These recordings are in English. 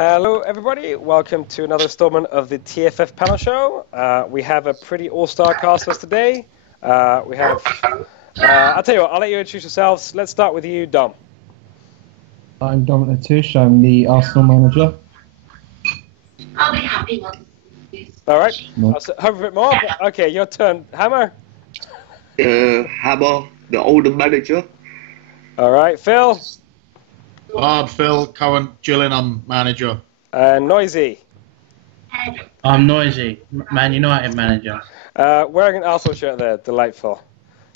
Hello, everybody. Welcome to another installment of the TFF panel show. We have a pretty all-star cast for us today. We have, I'll tell you what, I'll let you introduce yourselves. Let's start with you, Dom. I'm Dominic Tish. I'm the Arsenal manager. I'll be happy once. All right. I'll hope a bit more. But, okay, your turn. Hammer. Hammer, the older manager. All right. Phil. Phil, current Gillingham manager. Noisy. I'm Noisy, Man United manager. Wearing an Arsenal shirt there. Delightful.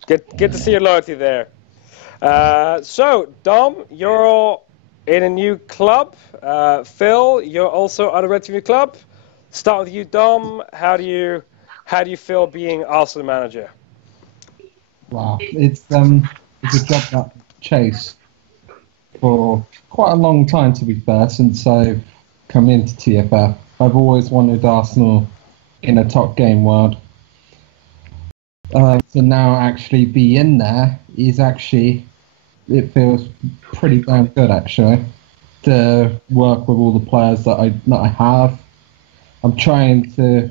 Good to see your loyalty there. So, Dom, you're in a new club. Phil, you're on a relatively new club. Start with you, Dom. How do you feel being Arsenal manager? Wow, it's a job that I've chased for quite a long time, to be fair, since I've come into TFF. I've always wanted Arsenal in a top game world. To now actually be in there it feels pretty damn good, actually, to work with all the players that I have. I'm trying to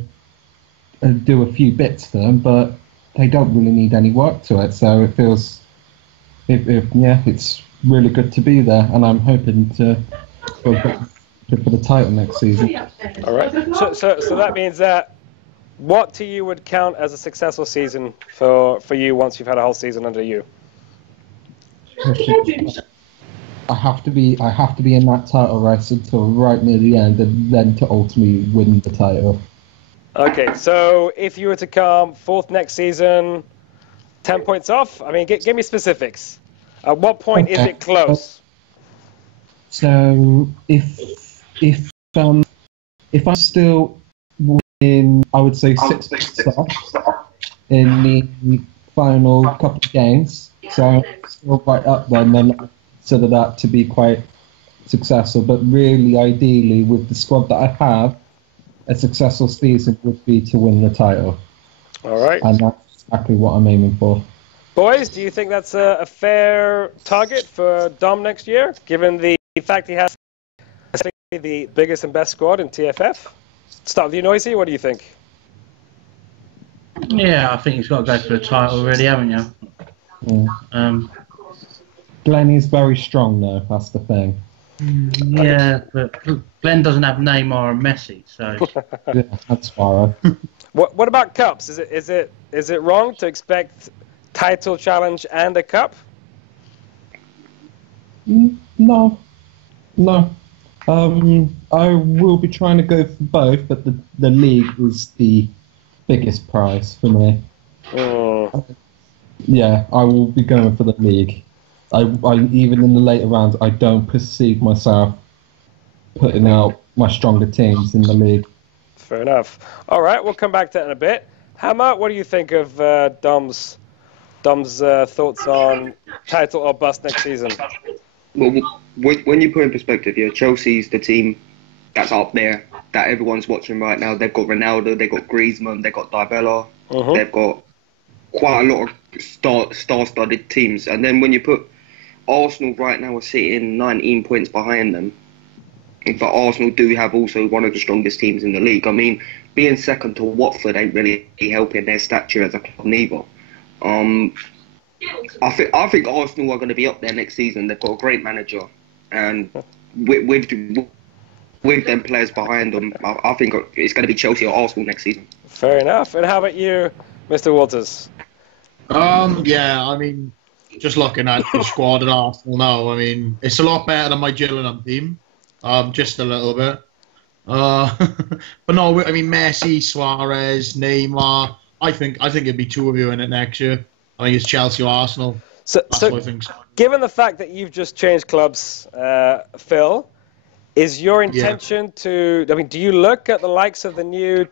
do a few bits for them, but they don't really need any work to it, so it feels, it's really good to be there, and I'm hoping to go for the title next season. All right. So that means that what to you would count as a successful season for you once you've had a whole season under you? I have to be in that title race until right near the end, and then to ultimately win the title. Okay, so if you were to come fourth next season, 10 points off. I mean, give me specifics. At what point is it close? So if I'm still in, I would say 6 points off in the final couple of games. So I'm still right up there, and then I consider that to be quite successful. But really, ideally, with the squad that I have, a successful season would be to win the title. All right. And that's exactly what I'm aiming for. Boys, do you think that's a fair target for Dom next year, given the fact he has the biggest and best squad in TFF? Start with you, Noisy. What do you think? Yeah, I think he's got to go for the title, really, haven't you? Yeah. Glenn is very strong, though. That's the thing. Yeah, but Glenn doesn't have Neymar and Messi, so. Yeah, that's far. What about cups? Is it wrong to expect title challenge and a cup? No. I will be trying to go for both, but the league is the biggest prize for me. Yeah, I will be going for the league. I even in the later rounds, I don't perceive myself putting out my stronger teams in the league. Fair enough. All right, we'll come back to that in a bit. Hammer, what do you think of Dom's thoughts on title or bust next season? Well, when you put in perspective, Chelsea's the team that's up there, that everyone's watching right now. They've got Ronaldo, they've got Griezmann, they've got Dybala, they've got quite a lot of star-studded teams. And then when you put Arsenal right now are sitting 19 points behind them, but Arsenal do have also one of the strongest teams in the league. I mean, being second to Watford ain't really helping their stature as a club neither. I think Arsenal are going to be up there next season. They've got a great manager, and with them players behind them, I think it's going to be Chelsea or Arsenal next season. Fair enough. And how about you, Mr. Walters? Yeah, I mean, just looking at the squad at Arsenal now, I mean, it's a lot better than my Gillingham team, just a little bit. But no, I mean, Messi, Suarez, Neymar. I think it'd be two of you in it next year. I think it's Chelsea or Arsenal. So what I think. Given the fact that you've just changed clubs, Phil, is your intention to? I mean, do you look at the likes of the new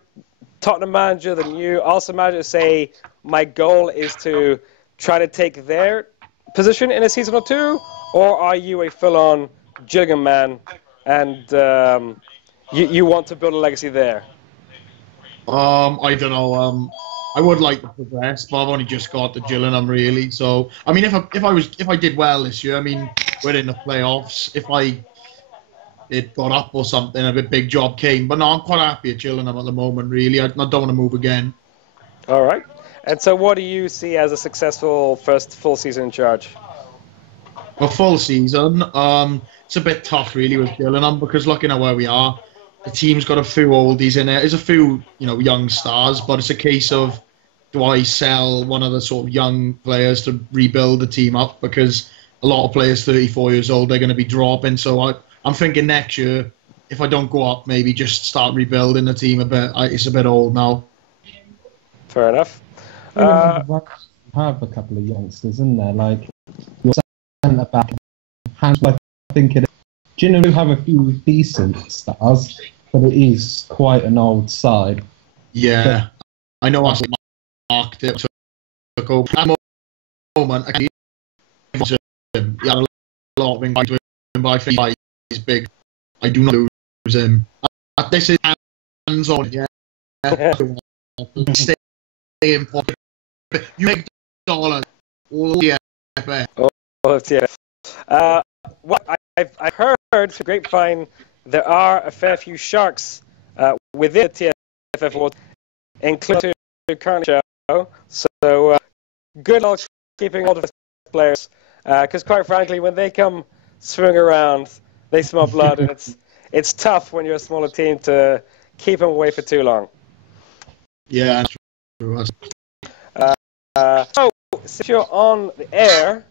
Tottenham manager, the new Arsenal manager, say, my goal is to try to take their position in a season or two, or are you a full-on Gillingham man and you want to build a legacy there? I don't know. I would like to progress, but I've only just got to Gillingham really. So I mean, if I did well this year, I mean, we're in the playoffs. If I it got up or something, a big job came. But no, I'm quite happy at Gillingham at the moment, really. I don't want to move again. All right. And so what do you see as a successful first full season in charge? A full season, it's a bit tough, really, with Gillingham, because looking at where we are, the team's got a few oldies in there. There's a few, young stars, but it's a case of, do I sell one of the sort of young players to rebuild the team up? Because a lot of players 34 years old, they're going to be dropping. So I'm thinking next year, if I don't go up, maybe just start rebuilding the team a bit. It's a bit old now. Fair enough. Have a couple of youngsters in there, like your centre back, Hans. I think it. Gillingham do have a few decent stars, but it is quite an old side. Yeah, I know. I marked it. Took over at the moment. He had a lot of injuries with him, but I think he's big. I do not lose him. This is hands on. Yeah. Stay in pocket. You make dollars. All the TFF. Oh, yeah. What I've heard through grapevine, there are a fair few sharks within the TFF world, including current show. So good luck keeping all the players, because quite frankly, when they come swing around, they smell blood, and it's tough when you're a smaller team to keep them away for too long. Yeah, that's true. So, since you're on the air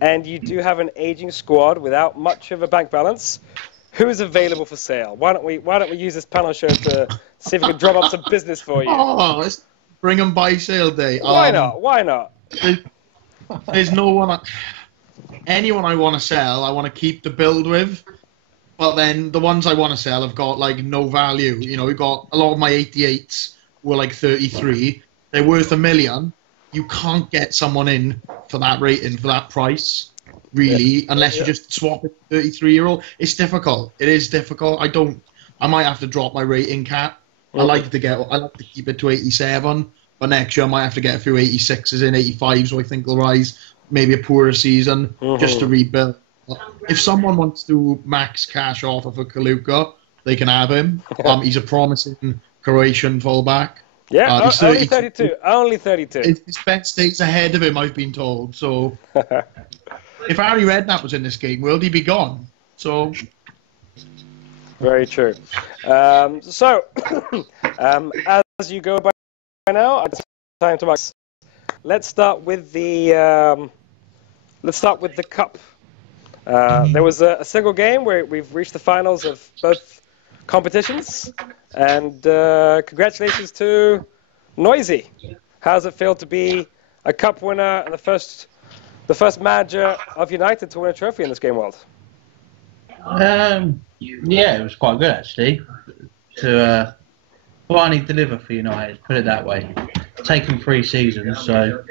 and you do have an aging squad without much of a bank balance, who's available for sale? Why don't we use this panel show to see if we can drum up some business for you? Oh, let's bring them by sale day. Why not? Why not? There's no one. Anyone I want to sell, I want to keep the build with. But then the ones I want to sell have got like no value. We've got a lot of my 88s were like 33. They're worth $1 million. You can't get someone in for that rating, for that price, really, unless you just swap it 33-year-old. It's difficult. It is difficult. I might have to drop my rating cap. I like to keep it to 87, but next year I might have to get a few 86s in, 85s, so I think will rise. Maybe a poorer season, just to rebuild. If someone wants to max cash offer for Kaluka, they can have him. He's a promising Croatian fullback. Yeah, only 32. Only 32. His best days ahead of him, I've been told. So, if Harry Redknapp was in this game, will he be gone? So, very true. So, as you go by now, it's time to max. Let's start with the cup. There was a single game where we've reached the finals of both competitions, and congratulations to Noisy. How does it feel to be a cup winner and the first manager of United to win a trophy in this game world? Yeah, it was quite good actually to finally deliver for United. Put it that way. Taken 3 seasons, so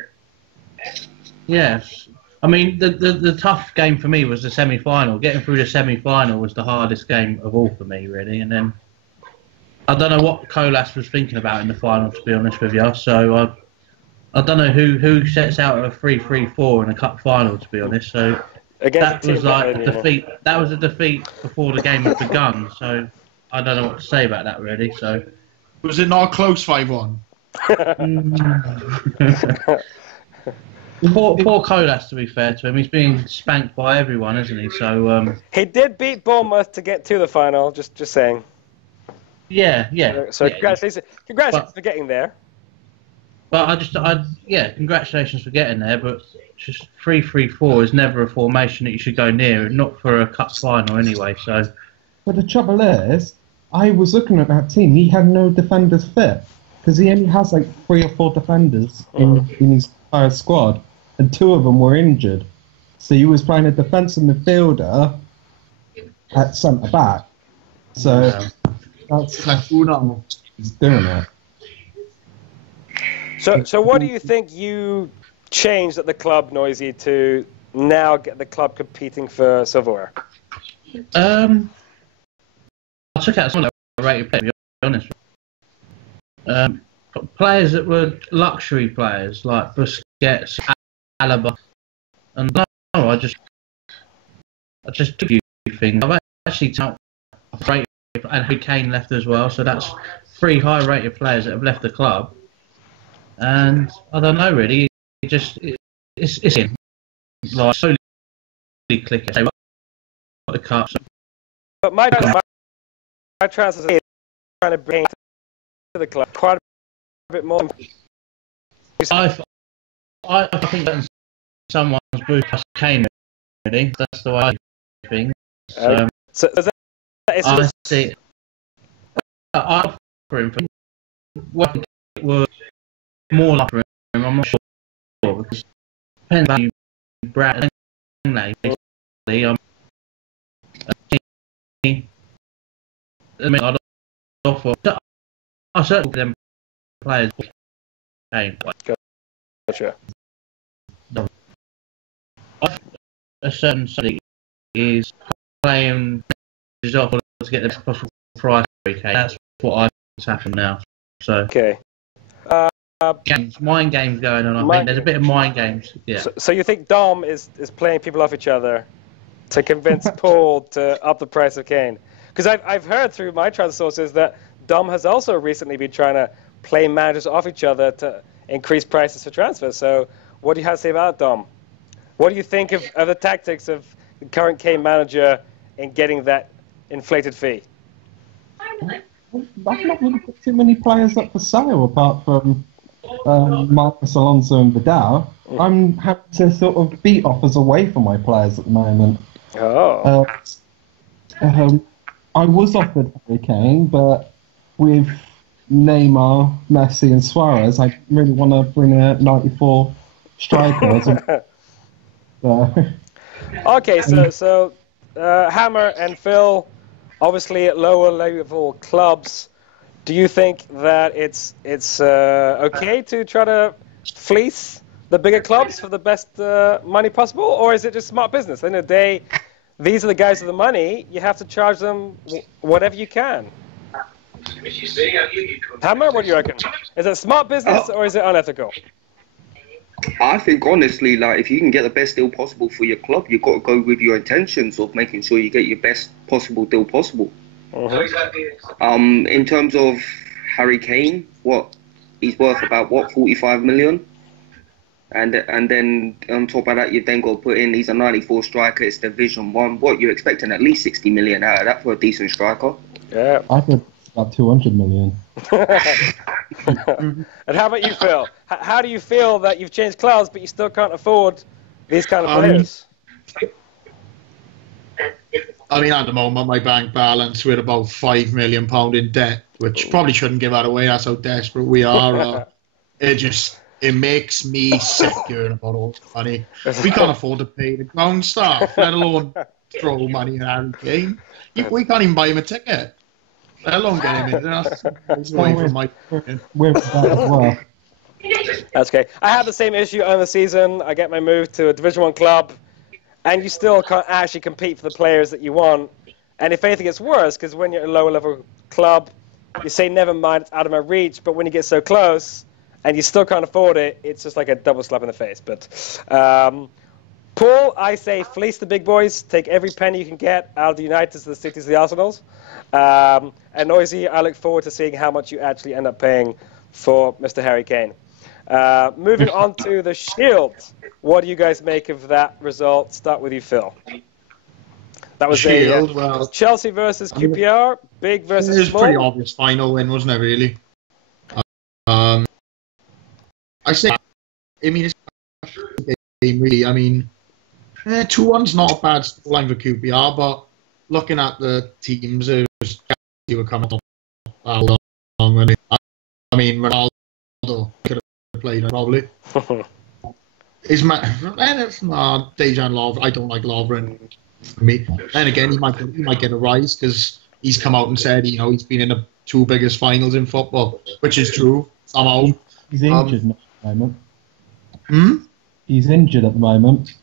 yeah. I mean, the tough game for me was the semi-final. Getting through the semi-final was the hardest game of all for me, really. And then I don't know what Colas was thinking about in the final, to be honest with you. So I don't know who sets out a 3-3-4 in a cup final, to be honest. So that was like a defeat. That was a defeat before the game had begun. So I don't know what to say about that, really. So was it not a close 5-1? Poor Colas, to be fair to him. He's being spanked by everyone, isn't he? So he did beat Bournemouth to get to the final. Just saying. Yeah. So congratulations for getting there. But congratulations for getting there. But just 3-3-4 is never a formation that you should go near, not for a cup final anyway. So. But the trouble is, I was looking at that team. He had no defenders fit because he only has like 3 or 4 defenders in his entire squad, and 2 of them were injured. So he was playing a defensive midfielder at centre back. So that's Uno is doing it. So what do you think you changed at the club, Noisy, to now get the club competing for silverware? I took out some of the rated players, to be honest. Players that were luxury players, like Busquets, Alaba, and I just took a few things. I've actually rated, and Harry Kane left as well. So that's 3 high-rated players that have left the club. And I don't know really. It's like slowly clicking. They got the cup. But my transfers are trying to bring to the club quite a bit more. I think that's someone's booth Kane. Really, that's the way I think. So I see. I for him. What it was more like for him, I'm not sure because depends on you, Brad. Basically, I mean, I'd offer. I certainly them players. Gotcha. A certain city is playing his offer to get the best possible price. That's what I think's happened now. So okay. Mind games going on. I think there's a bit of mind games. Yeah. So you think Dom is playing people off each other to convince Paul to up the price of Kane? Because I've heard through my transfer sources that Dom has also recently been trying to play managers off each other to increase prices for transfers. So what do you have to say about Dom? What do you think of the tactics of the current Kane manager in getting that inflated fee? I've not really got too many players up for sale apart from Marcus Alonso and Vidal. I'm having to sort of beat offers away from my players at the moment. Oh. I was offered Harry Kane, but with Neymar, Messi and Suarez, I really want to bring a 94 striker. Okay, so Hammer and Phil, obviously at lower level clubs, do you think that it's okay to try to fleece the bigger clubs for the best money possible, or is it just smart business? At the end of the day, these are the guys with the money. You have to charge them whatever you can. Hammer, what do you reckon? Is it smart business or is it unethical? I think honestly, like if you can get the best deal possible for your club, you've got to go with your intentions of making sure you get your best possible deal possible. In terms of Harry Kane, he's worth about 45 million, and then on top of that, you've then got to put in he's a 94 striker. It's Division 1. What you're expecting at least 60 million out of that for a decent striker? Yeah, I think about 200 million. And how about you, Phil? How do you feel that you've changed clubs, but you still can't afford these kind of players? I mean, at the moment, my bank balance, we're about £5 million in debt, which probably shouldn't give that away. That's how desperate we are. It makes me sick hearing about all the money. We can't afford to pay the ground staff, let alone throw money at Harry Kane. We can't even buy him a ticket, let alone get him in. That's money from my pocket. That's okay. I had the same issue on the season. I get my move to a Division 1 club, and you still can't actually compete for the players that you want. And if anything, it's worse, because when you're a lower level club, you say, never mind, it's out of my reach. But when you get so close, and you still can't afford it, it's just like a double slap in the face. But Paul, I say fleece the big boys. Take every penny you can get out of the Uniteds, the Cities, the Arsenals. And Noisy, I look forward to seeing how much you actually end up paying for Mr. Harry Kane. Moving on to the Shield. What do you guys make of that result? Start with you, Phil. That was Shield, Chelsea versus QPR, big versus small. It was a pretty obvious final win, wasn't it, really? I say, I mean, it's a game, really. I mean, 2-1's not a bad line for QPR, but looking at the teams, it was you were coming up long. I mean, Ronaldo could have played probably. Dejan Lovren, I don't like Lovren for me. Then again, he might get a rise because he's come out and said, he's been in the 2 biggest finals in football, which is true somehow. He's injured at the moment. He's injured at the moment.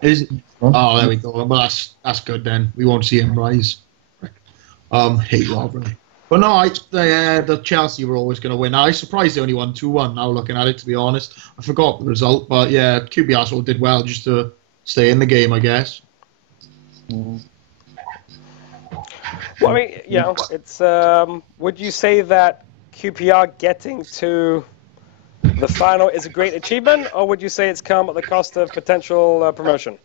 Is oh, there we go. Well, that's good then. We won't see him rise. Hate Lovren. But no, the Chelsea were always going to win. I was surprised they only won 2-1 now looking at it, to be honest. I forgot the result, but yeah, QPR sort of did well just to stay in the game, I guess. Well, I mean, it's. Would you say that QPR getting to the final is a great achievement, or would you say it's come at the cost of potential promotion?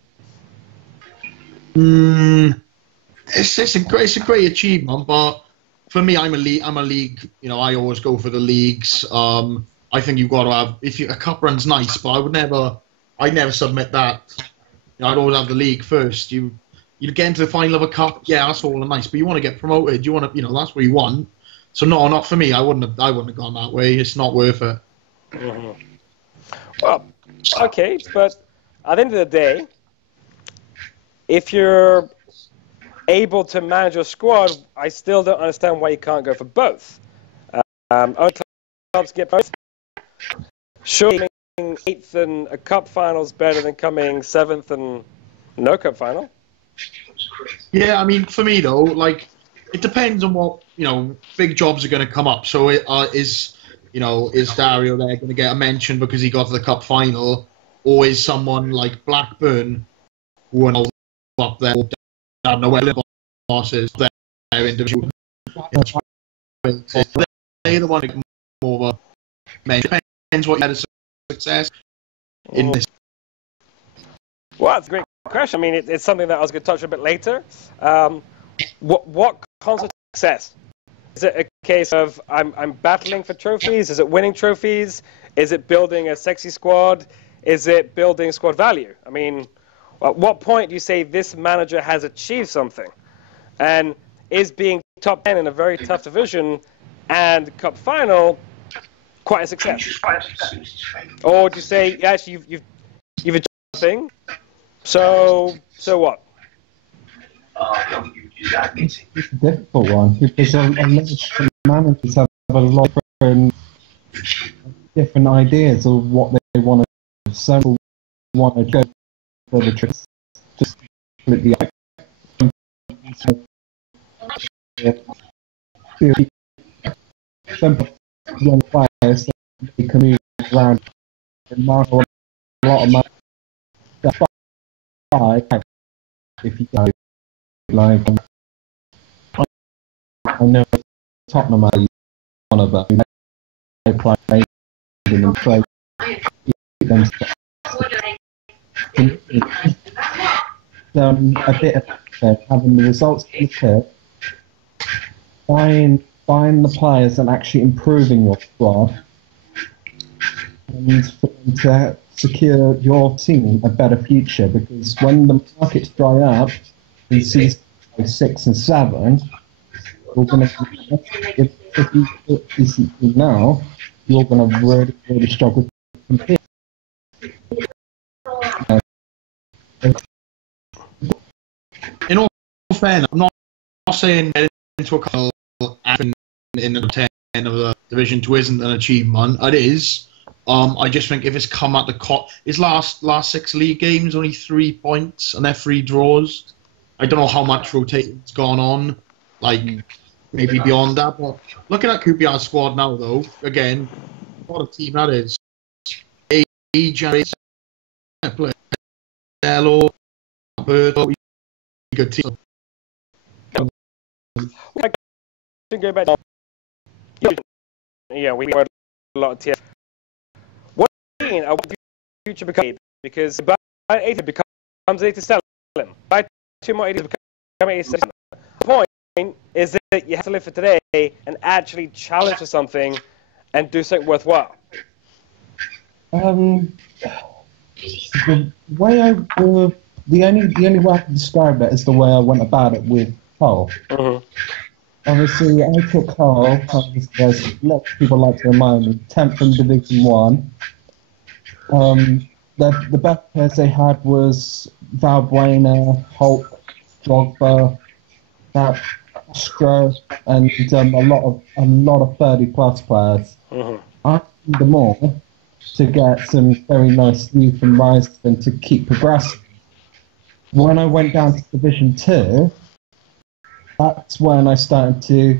It's a great achievement, but for me, I'm a league. You know, I always go for the leagues. I think you've got to have a cup run's nice, but I'd never submit that. You know, I'd always have the league first. You get into the final of a cup, yeah, that's all nice, but you want to get promoted. You want to, that's what you want. So no, not for me. I wouldn't have gone that way. It's not worth it. Mm-hmm. Well, okay, but at the end of the day, if you're able to manage your squad, I still don't understand why you can't go for both. Other clubs get both. Surely coming 8th in a cup final is better than coming 7th and no cup final. Yeah, I mean, for me though, like, it depends on what, big jobs are going to come up. So is Dario there going to get a mention because he got to the cup final, or is someone like Blackburn, who are up there, I don't know where the bosses, their individual, they're the one who more of a mention. Depends what you had as success in this. Well, that's a great question. I mean, it's something that I was going to touch a bit later. What constitutes success? Is it a case of I'm battling for trophies? Is it winning trophies? Is it building a sexy squad? Is it building squad value? I mean, at what point do you say this manager has achieved something? And is being top 10 in a very tough division and cup final quite a success? Or do you say, actually, you've achieved something, so what? It's a difficult one because a lot of managers have a lot of different ideas of what they want to do. Some want to go for the tricks, just completely some young players that they can move around and mark a lot of money. That's why, if you go like, I know Tottenham are one of them. They play and play them. A bit of having the results occur, buying the players and actually improving your squad, and for them to secure your team a better future. Because when the markets dry up in season 6 and 7, we're going to, if you put decent team now, you're going to really struggle to compete. In all fairness, I'm not saying that into a couple in the 10 of the Division 2 isn't an achievement. It is. I just think if it's come at the his last 6 league games, only 3 points, and they're 3 draws. I don't know how much rotating's gone on, like maybe beyond that. But looking at QPR's squad now, though, again, what a team that is. Age, Hello, Alberto, good team. Yeah, we were a lot of TFF. What do you mean? What future becomes? Because by 80 becomes 87. By 2 more 80 becomes 87. The point is that you have to live for today and actually challenge for something and do something worthwhile. The way the only way I can describe it is the way I went about it with Hull. Mm-hmm. Obviously, I took Hull, as a lot of people like to remind me, 10th in Division 1. The best players they had was Valbuena, Hulk, Drogba, Castro, and a lot of 30-plus players. Mm-hmm. I need them all to get some very nice youth and rise and to keep progressing. When I went down to Division 2, that's when I started to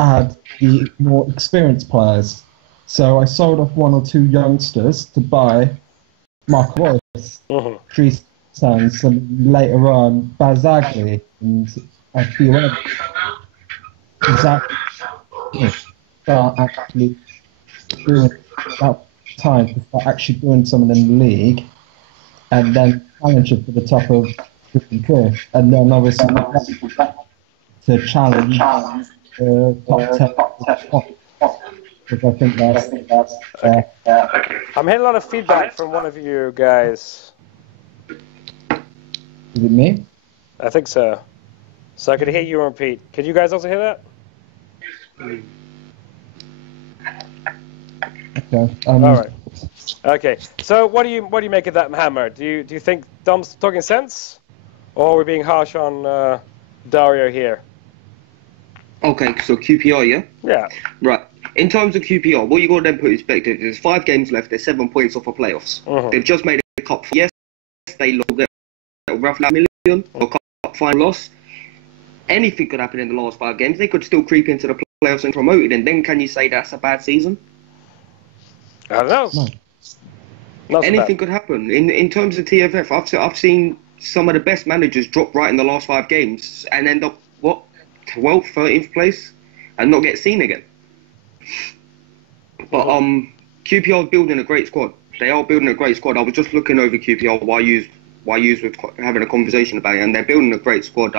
add the more experienced players. So I sold off 1 or 2 youngsters to buy Mark Royce, 3 sons, and later on Bazagli, and a few others. Exactly. Start actually doing about time to start actually doing something in the league, and then challenge it for the top of the tier, and then obviously to challenge top 10. Because I think that's I'm hearing a lot of feedback from one of you guys. Is it me? I think so. So I could hear you on repeat. Could you guys also hear that? Okay. All right. Okay. So what do you make of that, Hammer? Do you think Dom's talking sense, or are we being harsh on Dario here? Okay, so QPR, yeah? Yeah. Right. In terms of QPR, what you got to then put in perspective is 5 games left, they're 7 points off of playoffs. They've just made a cup. Yes, they lost roughly $1 million or cup final loss. Anything could happen in the last 5 games. They could still creep into the playoffs and promoted, and then can you say that's a bad season? I don't know. No. Not so Anything bad. could happen. In terms of TFF, I've seen some of the best managers drop right in the last 5 games and end up, 12th, 13th place, and not get seen again. But QPR is building a great squad. They are building a great squad. I was just looking over QPR while you was having a conversation about it, and they're building a great squad.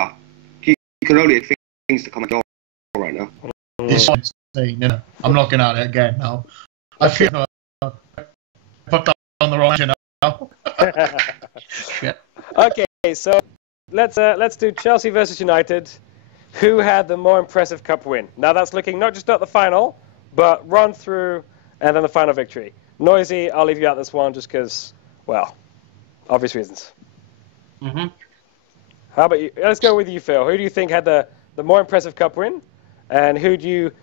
You can only expect things to come out right now. It's insane, you know? I'm looking at it again now. I feel put that on the wrong now. Shit. Okay, so let's do Chelsea versus United. Who had the more impressive cup win? Now that's looking not just at the final, but run through and then the final victory. Noisy, I'll leave you out this one just because, well, obvious reasons. Mm-hmm. How about you? Let's go with you, Phil. Who do you think had the more impressive cup win? And who do you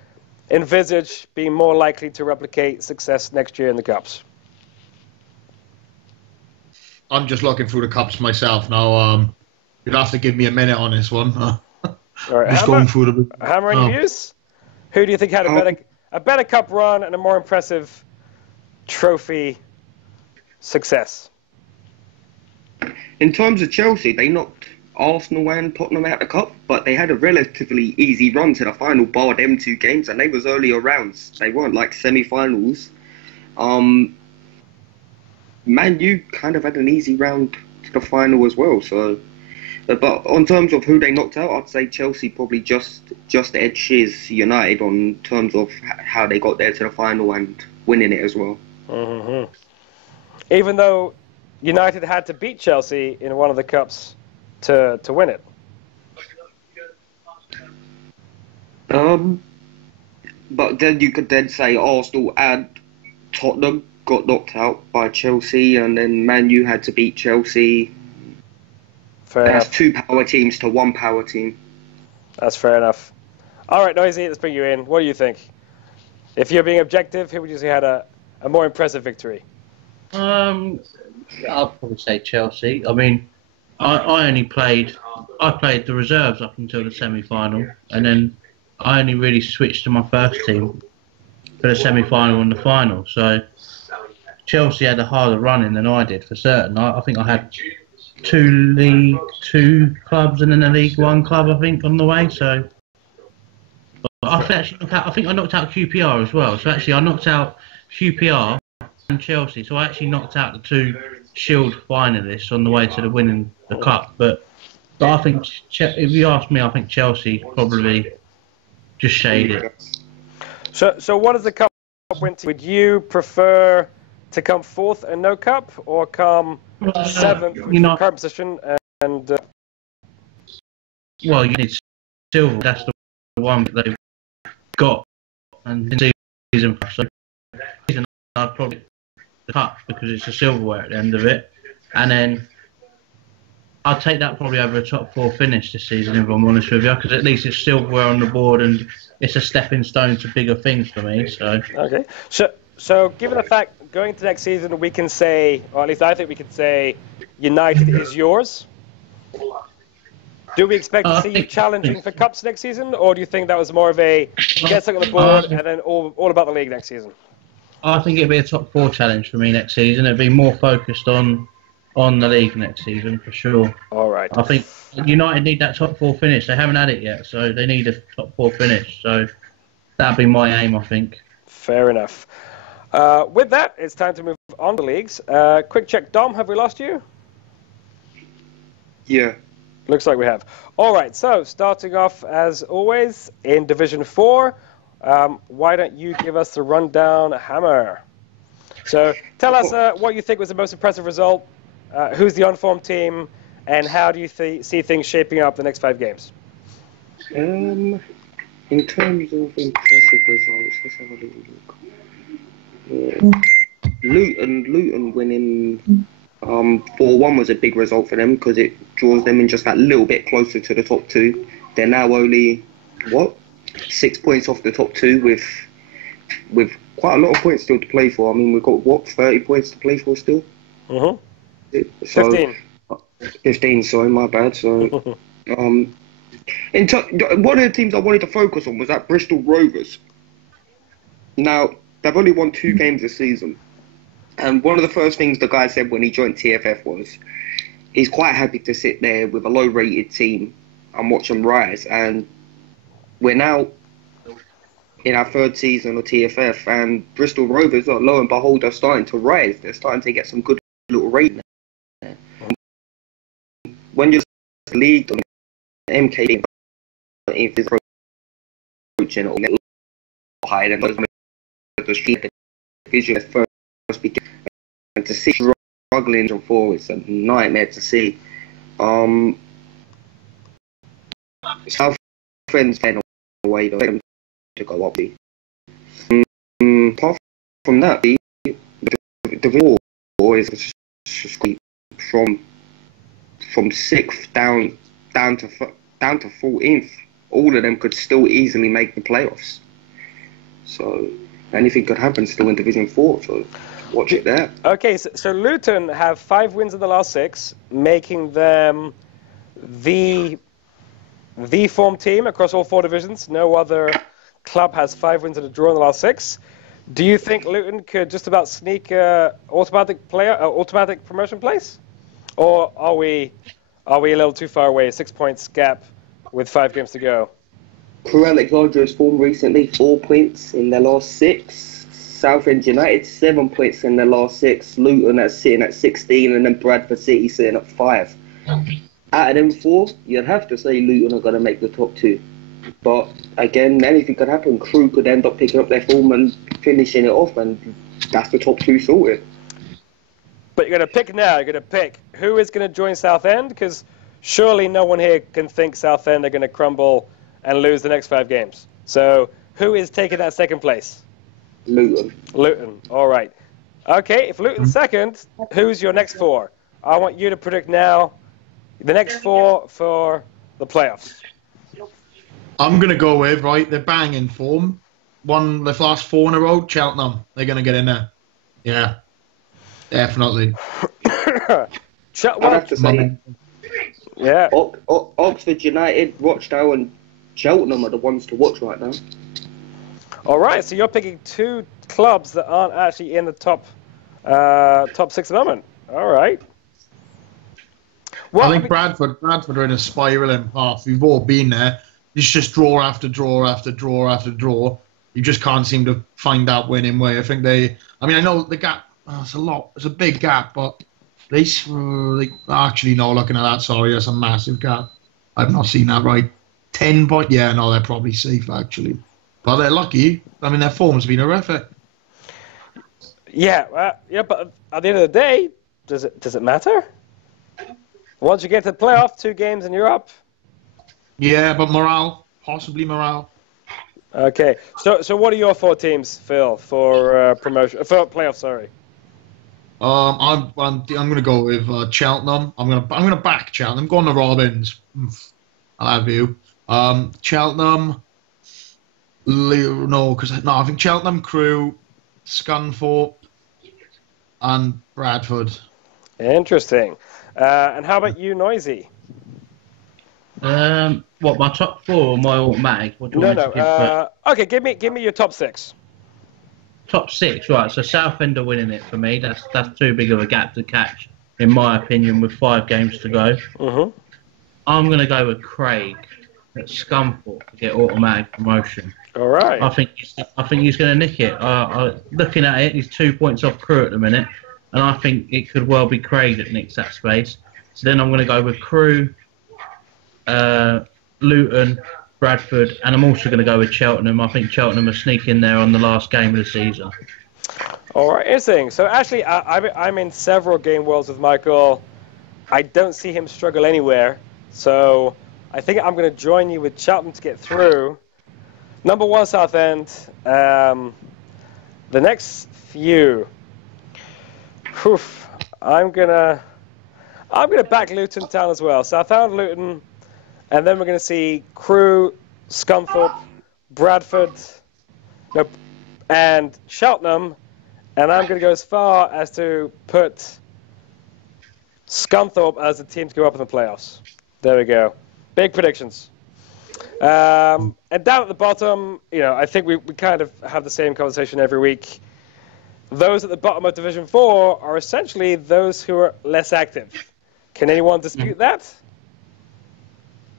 envisage being more likely to replicate success next year in the Cups? I'm just looking through the cups myself now. You'll have to give me a minute on this one. All right, Just Hammer, going through the... Hammer, any views? Who do you think had a better cup run and a more impressive trophy success? In terms of Chelsea, they knocked Arsenal and Tottenham out of the cup, but they had a relatively easy run to the final, bar them 2 games, and they was earlier rounds. They weren't like semi-finals. Man U kind of had an easy round to the final as well. So, but on terms of who they knocked out, I'd say Chelsea probably just edges United on terms of how they got there to the final and winning it as well. Mm-hmm. Even though United had to beat Chelsea in one of the cups to win it. But then you could then say Arsenal and Tottenham got knocked out by Chelsea, and then Man U had to beat Chelsea. That's 2 power teams to 1 power team. That's fair enough. All right, Noisy, let's bring you in. What do you think? If you're being objective, who would you say had a more impressive victory? I'll probably say Chelsea. I mean, I played the reserves up until the semi-final, and then I only really switched to my first team for the semi-final and the final. So Chelsea had a harder running than I did for certain. I think I had 2 League 2 clubs and then a League 1 club, I think, on the way. So but I think I knocked out QPR as well. So actually, I knocked out QPR and Chelsea. So I actually knocked out the 2 Shield finalists on the way to the winning the cup. But I think, if you ask me, I think Chelsea probably just shaded it. So what does the cup win to? Would you prefer to come 4th and no cup, or come 7th with your current position and? Well, you need silver. That's the one that they've got, and in season so I'd probably the cup because it's a silverware at the end of it, and then I'd take that probably over a top 4 finish this season, if I'm honest with you, because at least it's silverware on the board and it's a stepping stone to bigger things for me. So okay, so given the fact going to next season, we can say, or at least I think we can say, United is yours. Do we expect to see you challenging for cups next season, or do you think that was more of a get something on the board and then all about the league next season? I think it'd be a top 4 challenge for me next season. It'd be more focused on the league next season for sure. All right. I think United need that top 4 finish. They haven't had it yet, so they need a top 4 finish. So that'd be my aim, I think. Fair enough. With that, it's time to move on to leagues. Quick check, Dom, have we lost you? Yeah. Looks like we have. All right, so starting off, as always, in Division 4, why don't you give us the rundown, Hammer? So tell us what you think was the most impressive result, who's the on-form team, and how do you see things shaping up the next 5 games? In terms of impressive results, let's have a little look. Luton winning 4-1 was a big result for them because it draws them in just that little bit closer to the top 2. They're now only 6 points off the top 2 with quite a lot of points still to play for. I mean, we've got 30 points to play for still. So, 15. 15. Sorry, my bad. So, one of the teams I wanted to focus on was that Bristol Rovers. Now, they've only won 2 games this season. And one of the first things the guy said when he joined TFF was he's quite happy to sit there with a low-rated team and watch them rise. And we're now in our 3rd season of TFF, and Bristol Rovers, lo and behold, are starting to rise. They're starting to get some good little rating. When you're league on MK is approaching or higher than the street division first begin, and to see struggling on forward, it's a nightmare to see. South friends fed away to go up. Apart from that, the four is just from 6th down to 14th. All of them could still easily make the playoffs. So anything could happen still in Division 4. So watch it there. Okay, so Luton have 5 wins in the last 6, making them the form team across all 4 divisions. No other club has 5 wins and a draw in the last 6. Do you think Luton could just about sneak automatic promotion place, or are we a little too far away? 6 points gap with 5 games to go. Crewe Alexandria's form recently 4 points in their last 6. Southend United 7 points in their last 6. Luton that's sitting at 16, and then Bradford City sitting at 5. Out of them 4, you'd have to say Luton are going to make the top 2. But again, anything could happen. Crewe could end up picking up their form and finishing it off, and that's the top 2 sorted. But you're going to pick now. You're going to pick who is going to join Southend, because surely no one here can think Southend are going to crumble and lose the next 5 games. So who is taking that 2nd place? Luton. Luton. All right. Okay, if Luton's 2nd, who's your next 4? I want you to predict now the next 4 for the playoffs. I'm going to go with, they're banging form. Won the last 4 in a row, Cheltenham. They're going to get in there. Yeah, definitely. I'd have to say, yeah. Oxford United, Rochdale and Cheltenham are the ones to watch right now. All right, so you're picking 2 clubs that aren't actually in the top 6 at the moment. All right. Well, I think Bradford are in a spiraling path. We've all been there. It's just draw after draw after draw after draw. You just can't seem to find that winning way. I know the gap, it's a big gap, but actually, no, looking at that, sorry, that's a massive gap. I've not seen that right. 10 points, yeah, no, they're probably safe, actually. But they're lucky. I mean, their form's been horrific. Yeah, but at the end of the day, does it matter? Once you get to the playoff, 2 games and you're up. Yeah, but possibly morale. Okay, so what are your 4 teams, Phil, for promotion, for playoffs? Sorry. I'm going to go with Cheltenham. I'm going to back Cheltenham. I'm going to Robins. I'll have you. Cheltenham. I think Cheltenham, Crewe, Scunthorpe, and Bradford. Interesting. And how about you, Noisy? What, my top 4 or my automatic? What do you want me to give? Okay, give me your top 6. Top 6, right? So Southend are winning it for me. That's too big of a gap to catch, in my opinion, with 5 games to go. I'm going to go with Craig at Scunthorpe to get automatic promotion. All right. I think he's going to nick it. Looking at it, he's 2 points off Crew at the minute, and I think it could well be Craig that nicks that space. So then I'm going to go with Crew, Luton, Bradford, and I'm also going to go with Cheltenham. I think Cheltenham are sneaking there on the last game of the season. All right, interesting. So actually, I'm in several game worlds with Michael. I don't see him struggle anywhere. So I think I'm going to join you with Cheltenham to get through. Number 1, Southend. The next few. I'm gonna back Luton Town as well. Southampton, Luton, and then we're going to see Crewe, Scunthorpe, Bradford, and Cheltenham. And I'm going to go as far as to put Scunthorpe as the team to go up in the playoffs. There we go. Big predictions. And down at the bottom, I think we kind of have the same conversation every week. Those at the bottom of Division 4 are essentially those who are less active. Can anyone dispute that?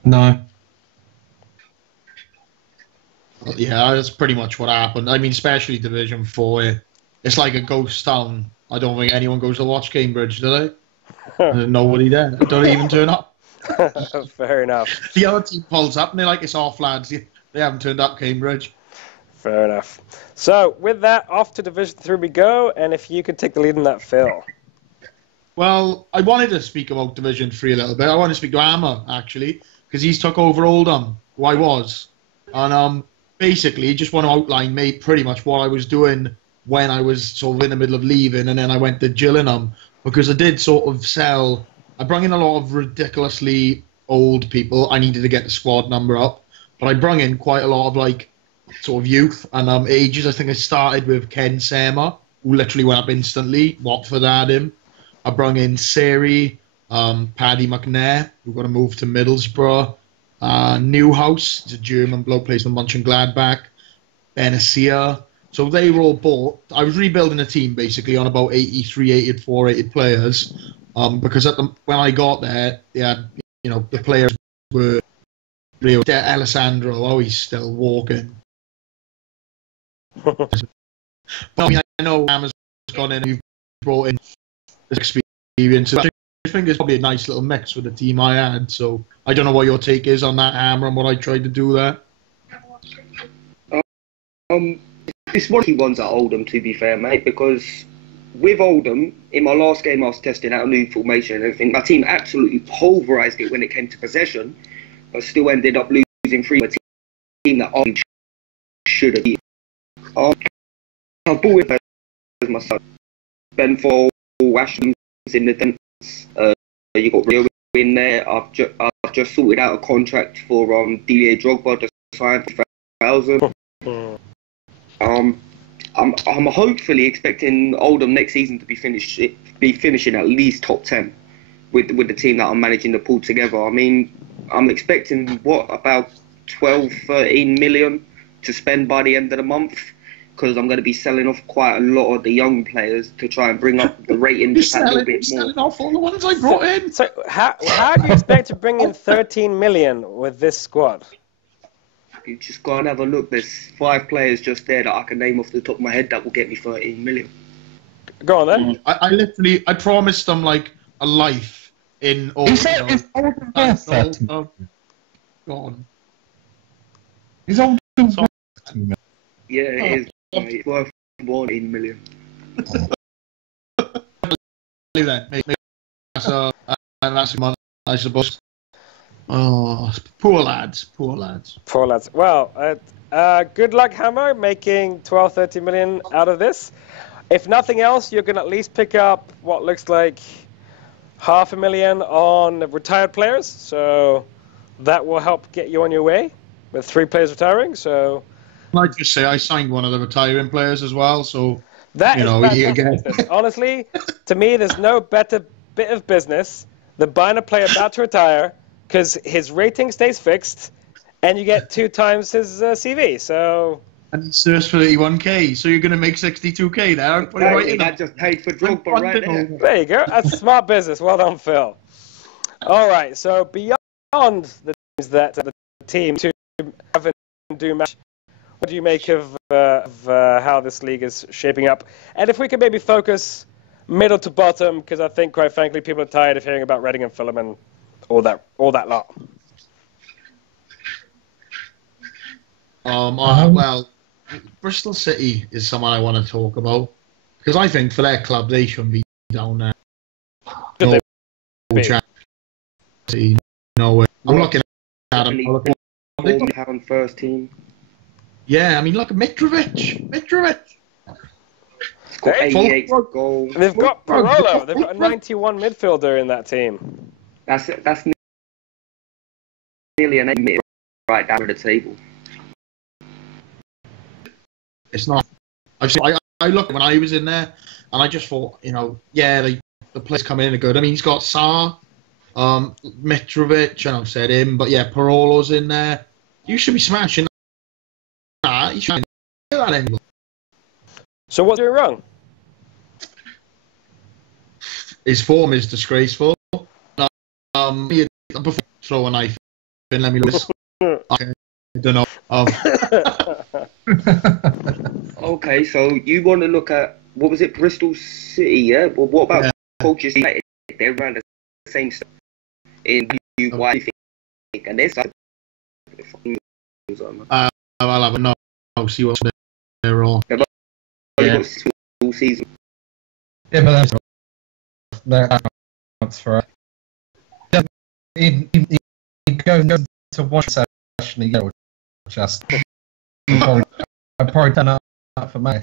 No. Yeah, that's pretty much what happened. I mean, especially Division 4. It's like a ghost town. I don't think anyone goes to watch Cambridge, do they? There's nobody there. Don't even turn up. Fair enough. The other team pulls up and they're like, it's off, lads. They haven't turned up, Cambridge. Fair enough. So, with that, off to Division 3 we go. And if you could take the lead in that, Phil. Well, I wanted to speak about Division 3 a little bit. I want to speak to Hammer, actually, because he's took over Oldham, who I was. And basically, just want to outline pretty much what I was doing when I was sort of in the middle of leaving, and then I went to Gillingham, because I did sort of sell. I brought in a lot of ridiculously old people. I needed to get the squad number up, but I brought in quite a lot of sort of youth and ages. I think I started with Ken Sema, who literally went up instantly. Watford had him. I brought in Seri, Paddy McNair, who got to move to Middlesbrough. Newhouse, the German bloke, plays for Mönchengladbach. Benacia. So they were all bought. I was rebuilding a team basically on about 83, 84, 80 players, because when I got there, they had, the players were real. Alessandro, he's still walking. But I mean, I know Hammer's gone in and you've brought in experience. I think it's probably a nice little mix with the team I had. So I don't know what your take is on that, Hammer, and what I tried to do there. It's one of the ones at Oldham, to be fair, mate, because with Oldham, in my last game I was testing out a new formation and everything. My team absolutely pulverised it when it came to possession, but still ended up losing 3 to a team that I should have beaten. I bought it as my son. Ben Fall, Ashton's in the defence. You got Rio in there. I've just sorted out a contract for Didier Drogba to sign for 1,000. I'm hopefully expecting Oldham next season to be finishing at least top 10 with the team that I'm managing to pull together. I mean, I'm expecting about 12, 13 million to spend by the end of the month, because I'm going to be selling off quite a lot of the young players to try and bring up the rating just a little bit more. Selling off all the ones I brought in. So how do you expect to bring in 13 million with this squad? You just go and have a look. There's 5 players just there that I can name off the top of my head that will get me 13 million. Go on then. I promised them a life in all. Go on. He's old. Yeah, it is. It's worth 14 million. Then. That's a month, I suppose. Oh, poor lads. Well, good luck, Hammer, making 12, 13 million out of this. If nothing else, you can at least pick up what looks like $500,000 on retired players. So that will help get you on your way with 3 players retiring. So I'd just say I signed one of the retiring players as well. So that is fantastic business. Honestly, to me, there's no better bit of business than buying a player about to retire, because his rating stays fixed, and you get 2 times his CV. So. And he serves for 81k, so you're going to make 62k there. Put it right in that just paid for Drogba right there. There you go. That's smart business. Well done, Phil. All right. So beyond. the teams that the team to have and do match, what do you make of how this league is shaping up? And if we could maybe focus middle to bottom, because I think, quite frankly, people are tired of hearing about Reading and Fulham and all that lot. Well, Bristol City is someone I want to talk about because I think for their club they shouldn't be down there. No way. I'm looking at them. £1 first team. Yeah, I mean, look at Mitrovic. Got 88 goals. They've got Parolo. They've got a 91 midfielder in that team. That's nearly an 8 right down the table. It's not. I looked when I was in there, and I just thought, the players coming in are good. I mean, he's got Sarr, Mitrovic, and I've said him, but yeah, Parolo's in there. You should be smashing that. You shouldn't do that anymore. So what's doing wrong? His form is disgraceful. Before throw a knife in, let me lose. I don't know. Okay, so you want to look at, what was it, Bristol City, yeah? Well, what about Colchester United? They're around the same stuff in what you think, and there's like I'll have a no. I'll see what they're all. They've only got 6 all season. Yeah, but that's for it. He goes to one session a year, just. I've probably done that for me.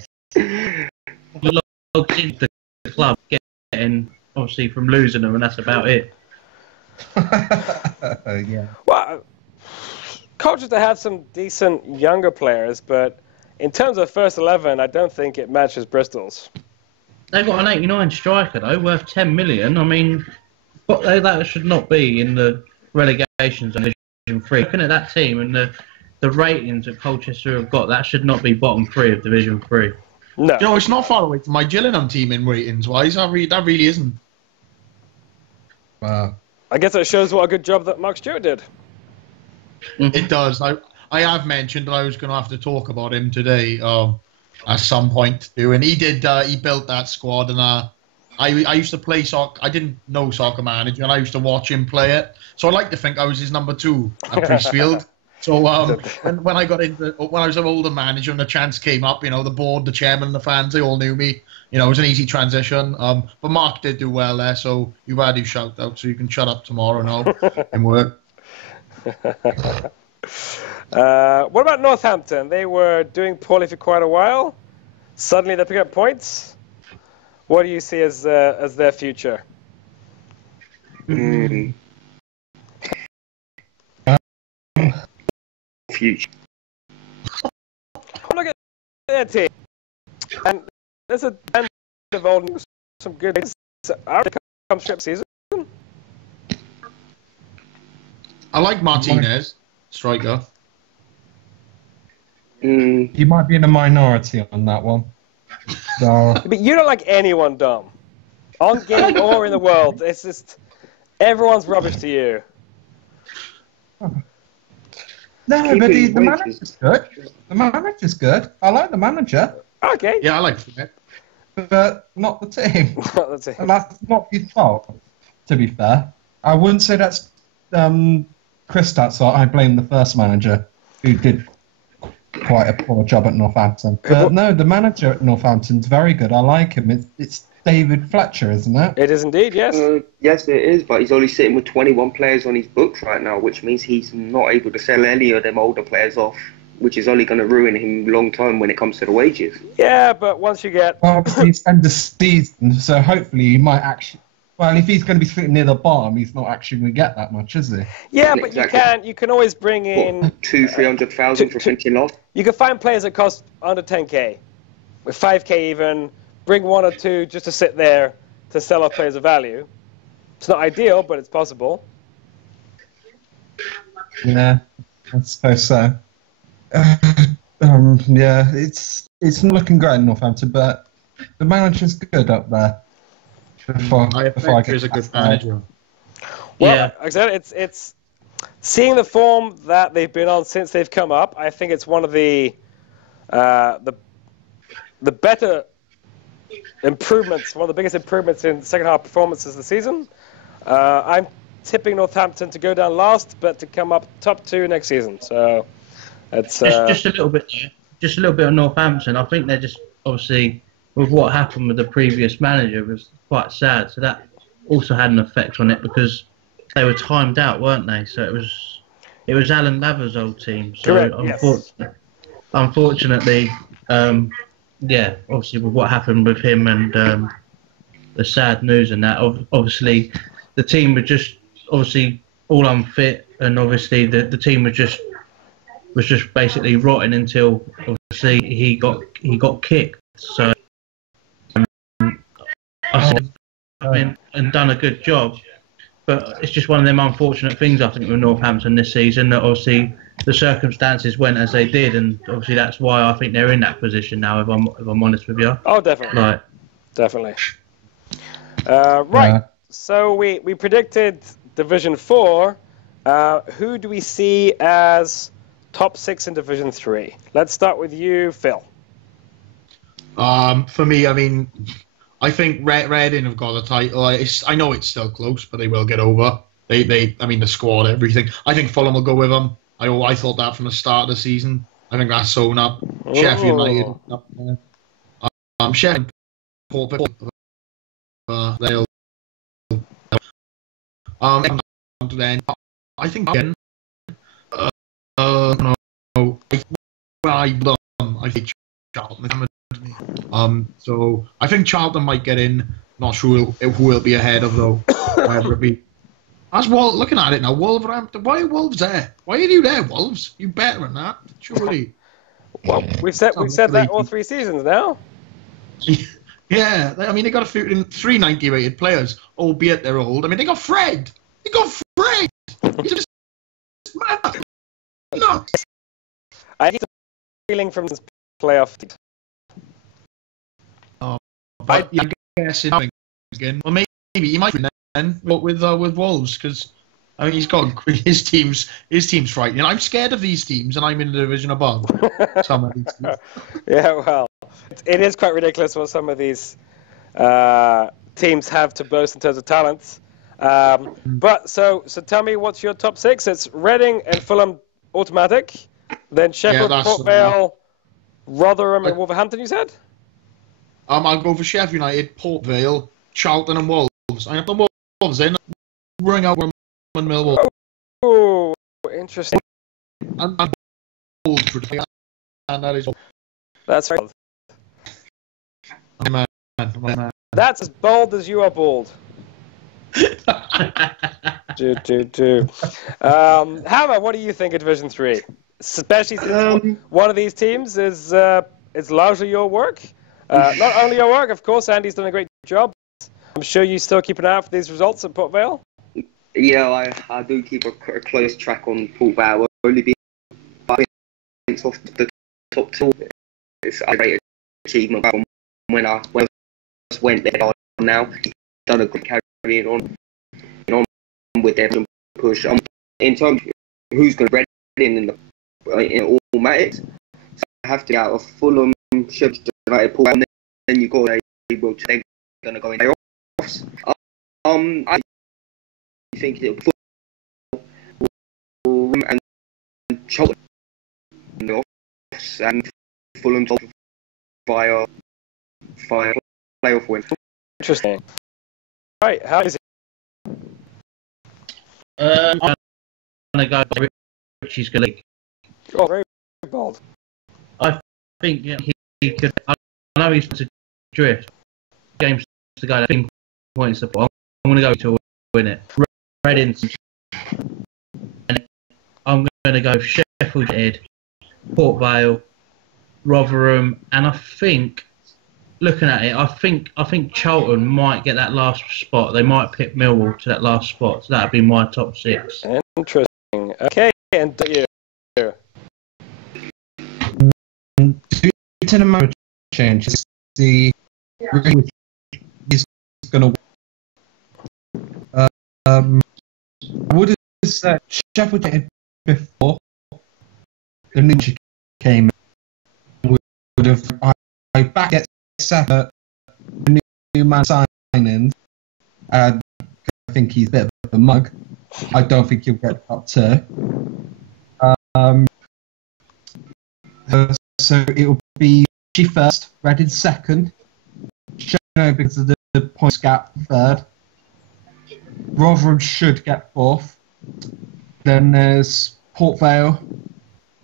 Look into the club, getting obviously from losing them, and that's about it. Yeah. Well, Colchester had some decent younger players, but in terms of first 11, I don't think it matches Bristol's. They've got an 89 striker though, worth 10 million. I mean, but that should not be in the relegation zone, Division 3. Looking at that team and the ratings that Colchester have got, that should not be bottom 3 of Division 3. No. It's not far away from my Gillingham team in ratings-wise. That really isn't. Wow. I guess that shows what a good job that Mark Stewart did. It does. I have mentioned that I was going to have to talk about him today at some point too, and he did. He built that squad, and I used to play soccer. I didn't know Soccer Manager, and I used to watch him play it. So I like to think I was his number 2 at Priestfield. So when I was an older manager and the chance came up, the board, the chairman, the fans, they all knew me. It was an easy transition. But Mark did do well there, so you've had your shout out, so you can shut up tomorrow now and work. What about Northampton? They were doing poorly for quite a while. Suddenly they're picking up points. What do you see as their future? Future. Look at their team. And there's a band of old, some good. Come strip season. I like Martinez, striker. You might be in a minority on that one. So. But you don't like anyone, Dom. On game or in the world. It's just, everyone's rubbish to you. No, but the manager's good. The manager's good. I like the manager. Okay. Yeah, I like it. But not the team. Not the team. And that's not his fault, to be fair. I wouldn't say that's Kristat's fault. I blame the first manager, who did quite a poor job at Northampton. But no, the manager at Northampton's very good. I like him. It's David Fletcher, isn't it? It is indeed, yes. Yes, it is, but he's only sitting with 21 players on his books right now, which means he's not able to sell any of them older players off, which is only going to ruin him long term when it comes to the wages. Yeah, but once you get... Well, obviously he's end of season, so hopefully he might actually... Well, if he's going to be sitting near the bottom, he's not actually going to get that much, is he? Yeah, but exactly. You can always bring in... What, 200,000-300,000 for finishing off? You can find players that cost under 10k, with 5k even, bring 1 or 2 just to sit there to sell off players of value. It's not ideal, but it's possible. Yeah, I suppose so. Yeah, it's not looking great in Northampton, but the manager's good up there. I think he's a good manager. Well, like I said, it's seeing the form that they've been on since they've come up, I think it's one of the better improvements, one of the biggest improvements in second half performances of the season. I'm tipping Northampton to go down last, but to come up top 2 next season. So it's just a little bit of Northampton. I think they're just obviously with what happened with the previous manager was quite sad. So that also had an effect on it because they were timed out, weren't they? So it was Alan Laver's old team. So correct, yes. Unfortunately, obviously with what happened with him and the sad news and that, obviously the team were just obviously all unfit, and obviously the team was just basically rotting until obviously he got kicked. So I think and done a good job, but it's just one of them unfortunate things I think with Northampton this season that obviously the circumstances went as they did, and obviously that's why I think they're in that position now. If I'm honest with you. Oh, definitely. Right. Definitely. Right. So we predicted Division 4. Who do we see as top 6 in Division 3? Let's start with you, Phil. For me, I mean, I think Reading have got a title. I know it's still close, but they will get over. I mean, the squad, everything. I think Fulham will go with them. I thought that from the start of the season. I think that's sewn up. Oh. Sheffield United. Sheffield, Port Vale, they'll. Then I think again. No. I think Charlton. So I think Charlton might get in. Not sure who will be ahead of though. Whether it be. That's looking at it now. Wolverhampton. Why are Wolves there? Why are you there, Wolves? You better than that, surely. Well, we've said that all 3 seasons now. Yeah, I mean they got a few 3 90-rated players, albeit they're old. I mean they got Fred. He's just mad. No. I get the feeling from this playoff. But I guess again. Well, maybe he might be then with Wolves because I mean he's got his team's frightening. I'm scared of these teams, and I'm in the division above. Some of these teams. Yeah, well, it is quite ridiculous what some of these teams have to boast in terms of talents. But so tell me, what's your top 6? It's Reading and Fulham automatic, then Sheffield, Port Vale, Rotherham, and Wolverhampton. You said? I'll go for Sheffield United, Port Vale, Charlton, and Wolves. I have the Wolves in. Ring out and Millwall. Oh, interesting. And Wolves, and that is. That's right. My man. That's as bold as you are bald. Hammer, what do you think of Division 3? Especially since one of these teams is largely your work. Not only your work, of course, Andy's done a great job. I'm sure you still keep an eye out for these results at Port Vale. Yeah, I do keep a close track on Port Vale. Only being 5 points off the top 2. It's a great achievement from when I first went there. Now done a good carrying on with them push. In terms of who's going to read in all matters, so I have to get out of Fulham, Sheffield United, Port Vale, and then you got they're going to go in playoffs. I think it'll be Fulham and Charlton in the playoffs, and Fulham via playoff win. Interesting. Right, how is it? I'm going to go for Richie's League. Oh, very bold. I think he could. I know he's to drift. Games to go. 15 points to put. I'm going to go to win it. Reading. And I'm going to go Sheffield United, Port Vale, Rotherham, and I think. Looking at it, I think Charlton might get that last spot. They might pick Millwall to that last spot. So that'd be my top 6. Interesting. Okay, and you. To the manager change, the is going to. What is Sheffield United before the ninja came would have I back at second the new man signing. I think he's a bit of a mug. I don't think he'll get up to. So it will be she first, Reading second, because of the points gap third. Rotherham should get fourth. Then there's Port Vale,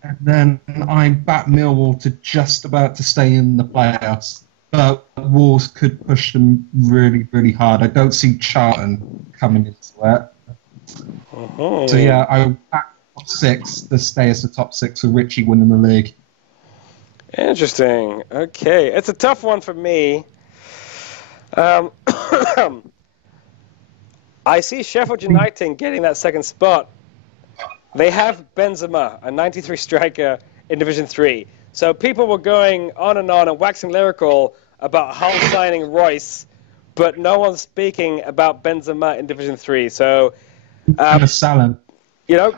and then I'm back Millwall to just about to stay in the playoffs. But Wolves could push them really, really hard. I don't see Charlton coming into it. Uh-huh. So yeah, I'm back top six to stay as the top six with Richie winning the league. Interesting. Okay, it's a tough one for me. I see Sheffield United getting that second spot. They have Benzema, a 93 striker in Division 3. So people were going on and waxing lyrical about Hull signing Royce, but no one's speaking about Benzema in Division 3. So, Salah. you know,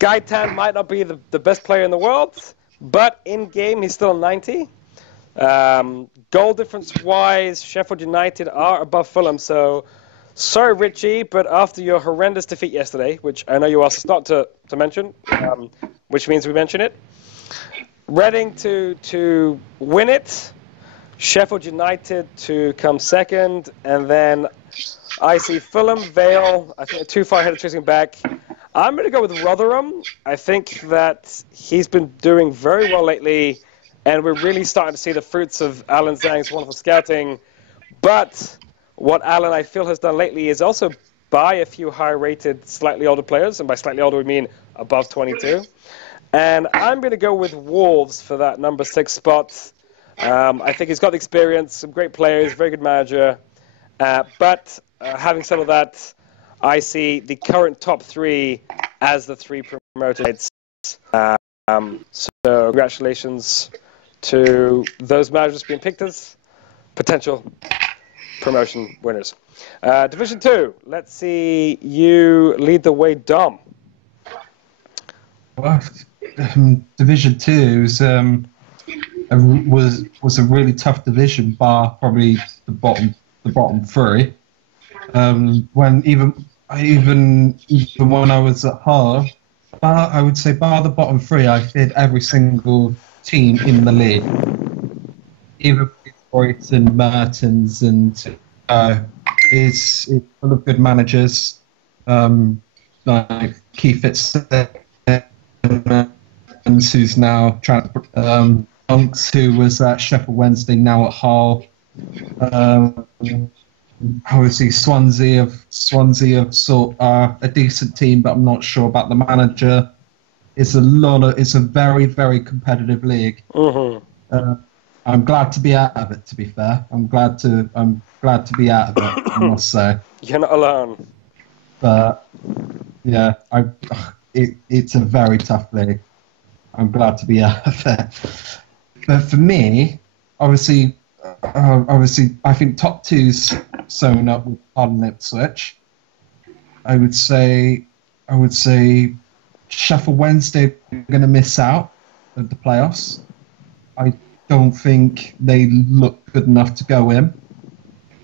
Gaitan might not be the best player in the world, but in game he's still 90. Goal difference-wise, Sheffield United are above Fulham. So, sorry, Richie, but after your horrendous defeat yesterday, which I know you asked us not to mention, which means we mention it, Reading to win it, Sheffield United to come second, and then I see Fulham, Vale, I think too far ahead of chasing back. I'm going to go with Rotherham. I think that he's been doing very well lately, and we're really starting to see the fruits of Alan Zhang's wonderful scouting. But what Alan, I feel, has done lately is also buy a few high-rated, slightly older players, and by slightly older we mean above 22. And I'm going to go with Wolves for that number 6 spot. I think he's got the experience, some great players, very good manager. But having said all that, I see the current top 3 as the 3 promoted. So congratulations to those managers being picked as potential promotion winners. Division 2, let's see you lead the way, Dom. Well, Division 2 was a really tough division, bar probably the bottom 3. When even when I was at Hull, I would say bar the bottom 3, I feared every single team in the league. Even Brighton, Mertens, and it's full of good managers like Keith Fitzsimmons, who's now Dunks, who was at Sheffield Wednesday, now at Hull. Obviously, Swansea have sort a decent team, but I'm not sure about the manager. It's a very, very competitive league. Mm-hmm. I'm glad to be out of it. To be fair, I'm glad to be out of it. I must say. You're not alone. But yeah, it's a very tough league. I'm glad to be out of it. But for me, obviously, I think top 2's sewn up with Hull and Ipswich. I would say Sheffield Wednesday are going to miss out of the playoffs. I don't think they look good enough to go in.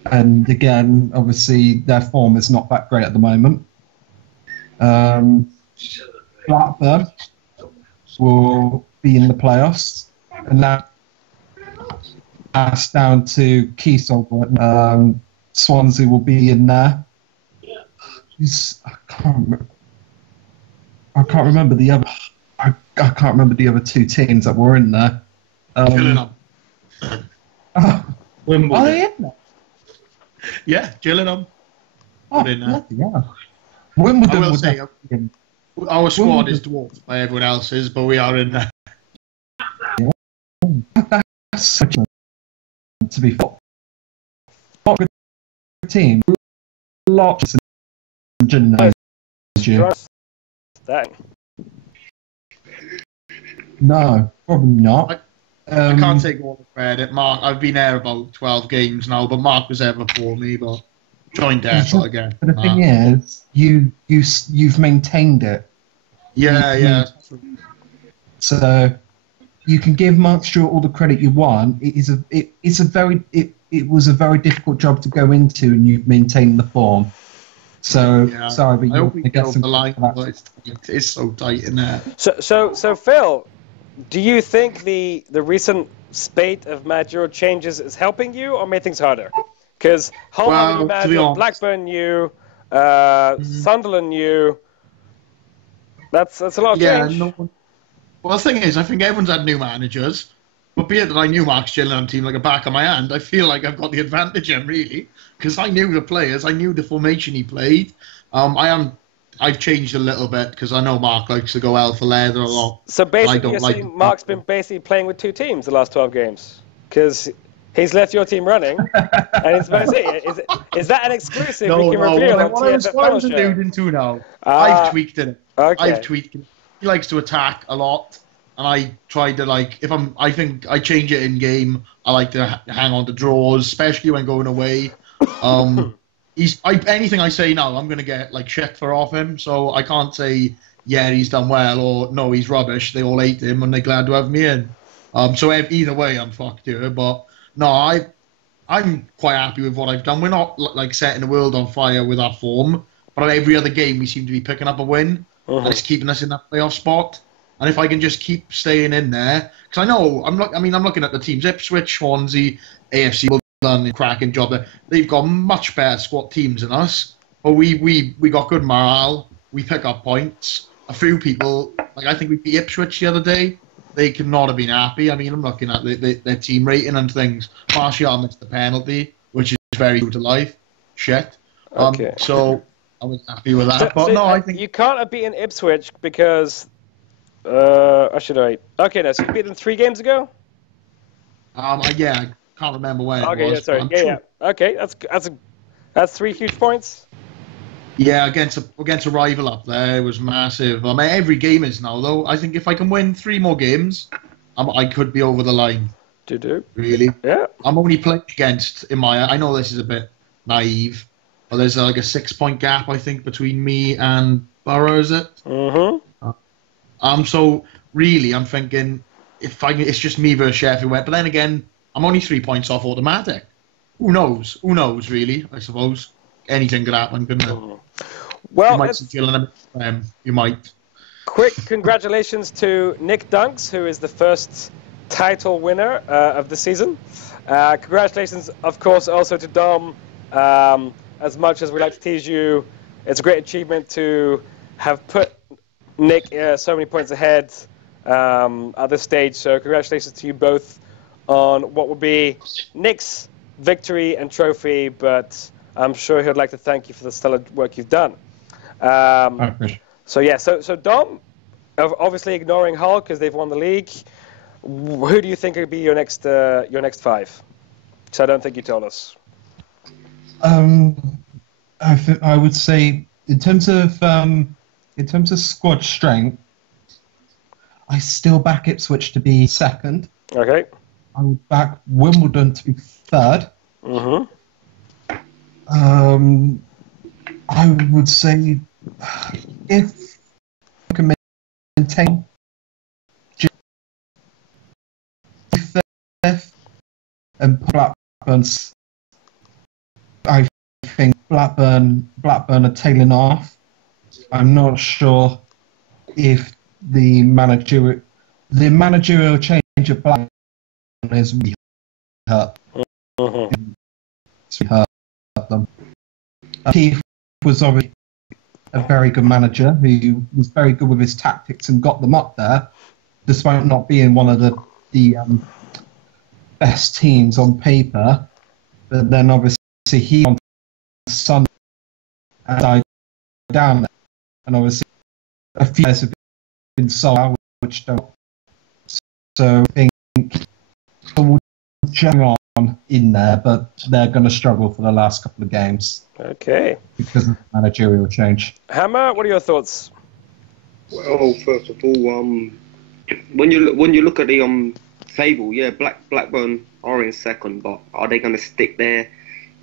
And again, obviously, their form is not that great at the moment. Blackburn will be in the playoffs, and that's down to Keysol. Swansea will be in there. I can't remember the other. I can't remember the other 2 teams that were in there. Gillingham. Wimbledon. Are they in there? Yeah, Gillingham. Oh, in there. yeah. Wimbledon I will was say, in. our squad is dwarfed by everyone else's, but we are in there. That's such a to be fair. Not a good team. Lots of Dang. No, probably not. I can't take all the credit. Mark, I've been there about 12 games now, but Mark was there before me. But joint effort again. But the thing is, you've maintained it. Yeah. So you can give Mark Stewart all the credit you want. It was a very difficult job to go into, and you've maintained the form. So sorry, but I you're hope we going to get get over some. the line, but it's so tight in there. So Phil, do you think the recent spate of managerial changes is helping you or made things harder? Because Hull have a new manager, Blackburn new, Sunderland new. That's a lot of change. Well, the thing is, I think everyone's had new managers. But being that I knew Mark Gillen team like a back of my hand, I feel like I've got the advantage in really, because I knew the players, I knew the formation he played. I've changed a little bit because I know Mark likes to go alpha leather a lot. So basically, you're saying Mark's been basically playing with two teams the last 12 games because he's left your team running. And it's about to say, is that an exclusive we can reveal on TFF what I was alluding to now, I've tweaked it. Okay. I've tweaked it. He likes to attack a lot. And I try to I think I change it in game. I like to hang on to draws, especially when going away. Anything I say now, I'm gonna get shit for off him. So I can't say he's done well or no, he's rubbish. They all hate him and they're glad to have me in. So either way, I'm fucked here. But no, I'm quite happy with what I've done. We're not setting the world on fire with our form, but every other game we seem to be picking up a win, and it's keeping us in that playoff spot. And if I can just keep staying in there, because I know I'm looking at the teams: Ipswich, Swansea, AFC. Done a cracking job there. They've got much better squad teams than us, but we got good morale. We pick up points. A few people, I think we beat Ipswich the other day. They could not have been happy. I mean, I'm looking at their team rating and things. Martial missed the penalty, which is very true to life. Shit. Okay. So I was happy with that. But no, I think you can't have beaten Ipswich because. Okay, no, so you beat them 3 games ago? I can't remember where it was. Yeah. Okay, that's 3 huge points. Yeah, against a rival up there, it was massive. I mean, every game is now, though. I think if I can win 3 more games, I could be over the line. Really? Yeah. I'm only playing against, I know this is a bit naive, but there's a 6-point gap, I think, between me and Borough, is it? Mm-hmm. So really, I'm thinking it's just me versus Sheffield. But then again, I'm only 3 points off automatic. Who knows? Really, I suppose. Anything could happen, couldn't it? Well, you might see Gillingham. You might. Quick congratulations to Nick Dunks, who is the first title winner of the season. Congratulations, of course, also to Dom. As much as we like to tease you, it's a great achievement to have put Nick so many points ahead at this stage. So congratulations to you both on what will be Nick's victory and trophy, but I'm sure he'd like to thank you for the stellar work you've done. So Dom, obviously ignoring Hull because they've won the league, who do you think would be your next 5? Because I don't think you told us. I would say in terms of squad strength, I still back Ipswich to be second. Okay. I would back Wimbledon to be third. Mm-hmm. I would say if I can maintain fifth and Blackburn's, I think Blackburn are tailing off. I'm not sure if the managerial change of Blackburn is really hurt. It's hurt them. Keith was obviously a very good manager who was very good with his tactics and got them up there, despite not being one of the best teams on paper. But then obviously he on Sunday and died down, and obviously a few players have been sold out, which don't. So I think will hang on in there, but they're going to struggle for the last couple of games. Okay. Because of managerial change. Hammer, what are your thoughts? Well, first of all, when you look at the table, yeah, Blackburn are in second, but are they going to stick there?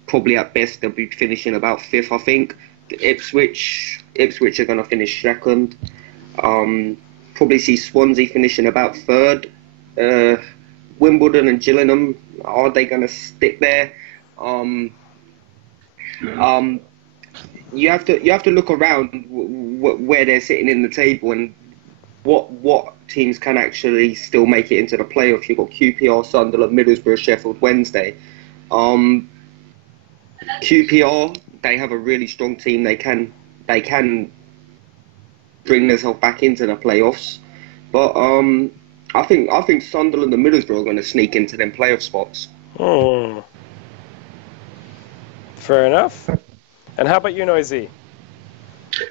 probably at best they'll be finishing about 5th, I think. Ipswich are going to finish 2nd. Probably see Swansea finishing about 3rd. Wimbledon and Gillingham, are they going to stick there? You have to look around where they're sitting in the table and what teams can actually still make it into the playoffs. You've got QPR, Sunderland, Middlesbrough, Sheffield Wednesday. QPR, they have a really strong team. They can bring themselves back into the playoffs, but I think Sunderland and Middlesbrough are going to sneak into them playoff spots. Oh, fair enough. And how about you, Noisy?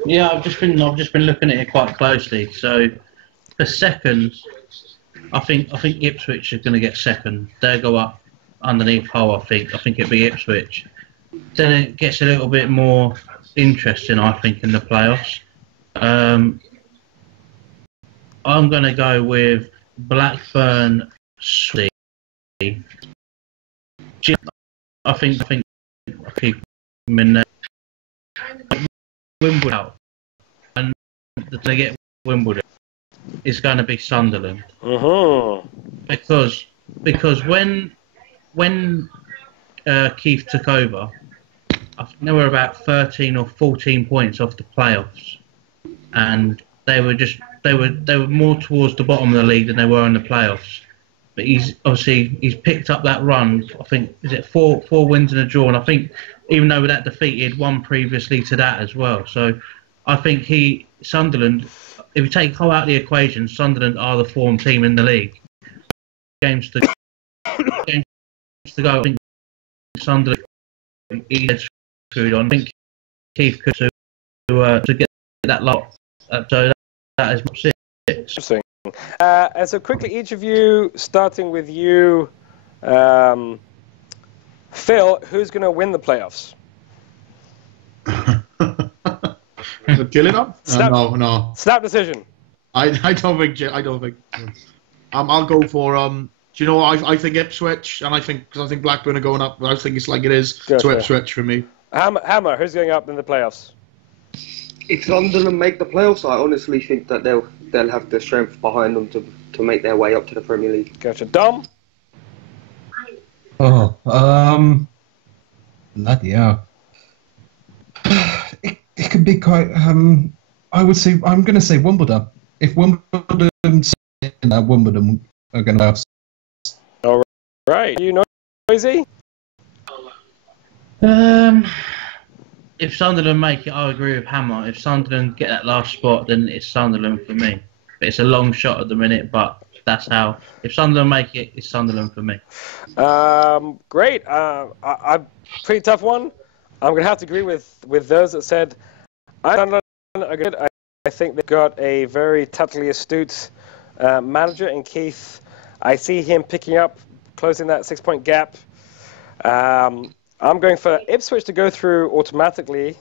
Yeah, I've just been looking at it quite closely. So for second, I think Ipswich are going to get second. They'll go up underneath Hull. I think it'll be Ipswich. Then it gets a little bit more interesting, I think, in the playoffs. I'm going to go with Blackburn. I think I'll keep them in there. Wimbledon out, and they get Wimbledon. It's going to be Sunderland. Because when Keith took over, I think they were about 13 or 14 points off the playoffs, and they were more towards the bottom of the league than they were in the playoffs. But he's picked up that run. I think is it four wins and a draw, and I think even though that defeated one previously to that as well. So I think Sunderland, if you take Hull out of the equation, Sunderland are the form team in the league. Games to go. I think Sunderland is screwed on. I think Keith could to get that lot. So that is my 6. Interesting. And so quickly, each of you, starting with you, Phil, who's going to win the playoffs? Gillingham? No. Snap decision. I don't think. I'll go for do you know what? I think Ipswich, and I think Blackburn are going up. I think it's like it is to Ipswich for me. Hammer, who's going up in the playoffs? If Sunderland make the playoffs, I honestly think that they'll have the strength behind them to make their way up to the Premier League. Gotcha. Dom? Bloody hell. It could be quite. I would say I'm going to say Wimbledon. If Wimbledon, Wimbledon are going to have. All right. You Noisy? If Sunderland make it, I agree with Hammer. If Sunderland get that last spot, then it's Sunderland for me. But it's a long shot at the minute, but that's how. If Sunderland make it, it's Sunderland for me. Great. Pretty tough one. I'm going to have to agree with those that said Sunderland are good. I think they've got a very tactically astute manager in Keith. I see him picking up, closing that 6-point gap. I'm going for Ipswich to go through automatically.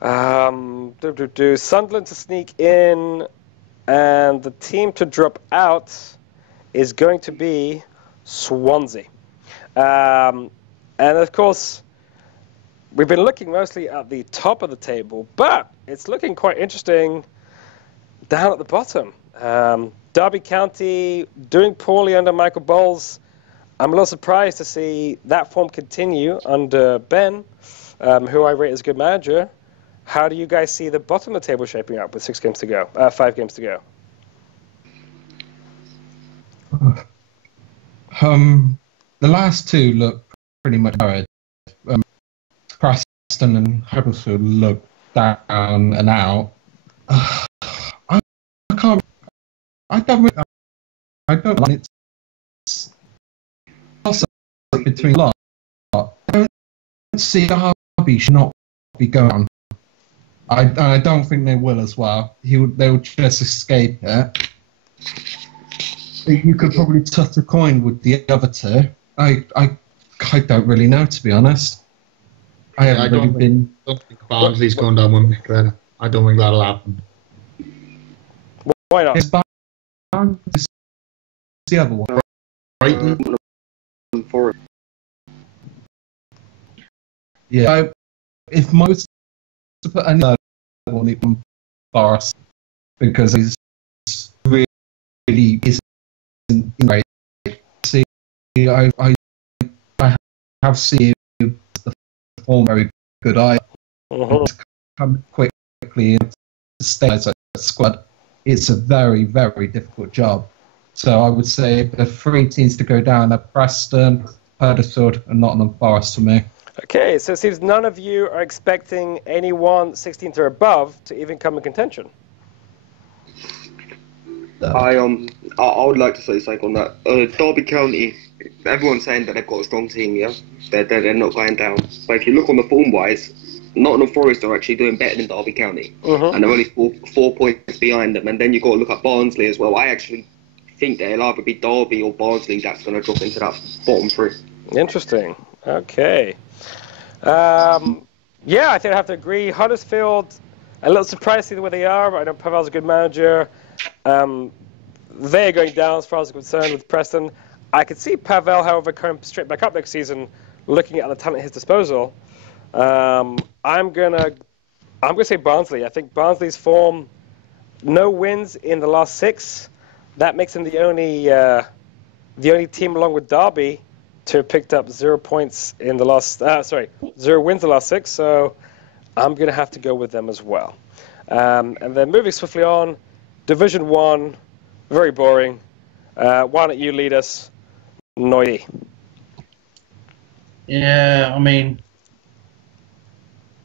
Sunderland to sneak in, and the team to drop out is going to be Swansea. And of course, we've been looking mostly at the top of the table, but it's looking quite interesting down at the bottom. Derby County doing poorly under Michael Bowles. I'm a little surprised to see that form continue under Ben, who I rate as a good manager. How do you guys see the bottom of the table shaping up with 5 games to go? The last two look pretty much hard. Preston and Huddersfield look down and out. I don't. It's also between lot. I don't see Derby should not be going. I don't think they will as well. They'll just escape it. You could probably touch a coin with the other two. I don't really know, to be honest. I don't think Barnsley's going down one week then. I don't think that'll happen. Why not? It's the other one. Brighton. Yeah. So if most to put any on it on Forest because he's really isn't great. See, I have seen the form very good. I come quickly and stay as a squad. It's a very, very difficult job. So I would say the three teams to go down are Preston, Huddersfield, and Nottingham Forest for me. Okay, so it seems none of you are expecting anyone 16th or above to even come in contention. I would like to say something on that. Derby County, everyone's saying that they've got a strong team, yeah? They're not going down. But if you look on the form-wise, Nottingham Forest are actually doing better than Derby County. And they're only four points behind them. And then you've got to look at Barnsley as well. I actually think that it'll either be Derby or Barnsley that's going to drop into that bottom three. Interesting. Okay. Yeah, I think I have to agree. Huddersfield, a little surprised to see where they are, but I know Pavel's a good manager. They're going down as far as I'm concerned with Preston. I could see Pavel, however, coming straight back up next season, looking at the talent at his disposal. I'm gonna say Barnsley. I think Barnsley's form, no wins in the last 6. That makes them the only team along with Derby to have picked up 0 points in the last 0 wins the last 6. So I'm gonna have to go with them as well. And then moving swiftly on, Division 1, very boring. Why don't you lead us, Noy? Yeah, I mean,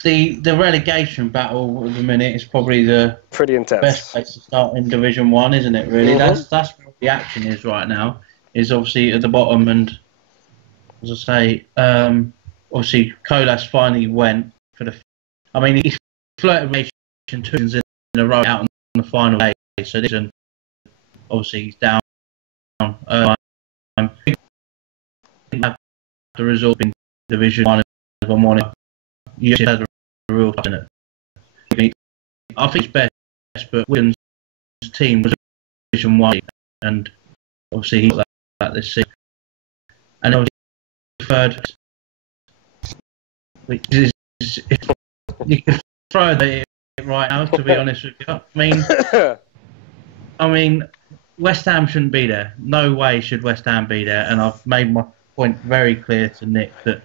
the relegation battle at the minute is probably the Pretty intense. best place to start in Division 1, isn't it, really? That's where the action is right now, is obviously at the bottom. And, as I say, obviously, Colas finally went for the... I mean, he's flirted with 2 seasons in a row out on the final day. So this one, obviously, he's down. The result in Division 1 is one morning. You actually had a real in it. I think it's best, but Wigan's team was Division 1, and obviously he got that this season. And obviously third, which is you can throw it right now. To be honest with you, I mean, West Ham shouldn't be there. No way should West Ham be there. And I've made my point very clear to Nick that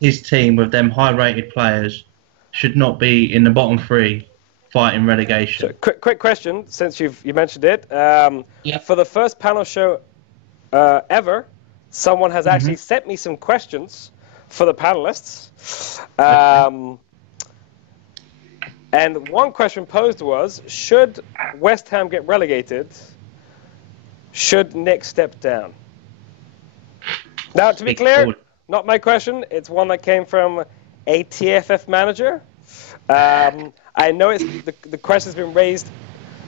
his team with them high-rated players should not be in the bottom 3 fighting relegation. So, quick question, since you mentioned it. For the first panel show ever, someone has actually sent me some questions for the panelists. And one question posed was, should West Ham get relegated, should Nick step down? Now, to be clear, not my question. It's one that came from a TFF manager. I know the question's been raised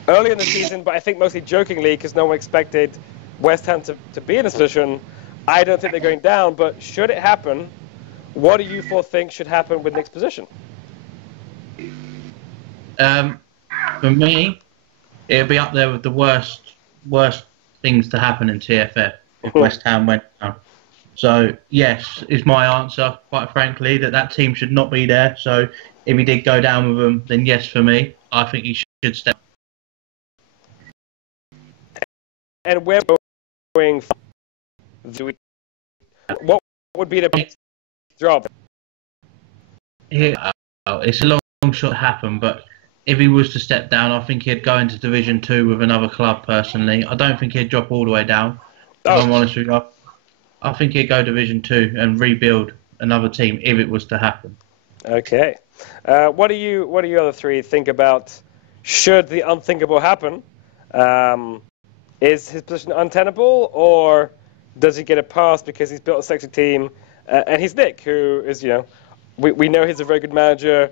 early in the season, but I think mostly jokingly because no one expected West Ham to be in this position. I don't think they're going down, but should it happen, what do you 4 think should happen with Nick's position? For me, it'll be up there with the worst things to happen in TFF if West Ham went down. So, yes, is my answer, quite frankly, that team should not be there. So, if he did go down with them, then yes, for me, I think he should step. And where going? What would be the job? It's a long shot to happen, but if he was to step down, I think he'd go into Division 2 with another club, personally. I don't think he'd drop all the way down, if I'm honest with you. I think he'd go Division 2 and rebuild another team if it was to happen. Okay. What do you other 3 think about should the unthinkable happen? Is his position untenable, or does he get a pass because he's built a sexy team? And he's Nick, who is, we know he's a very good manager,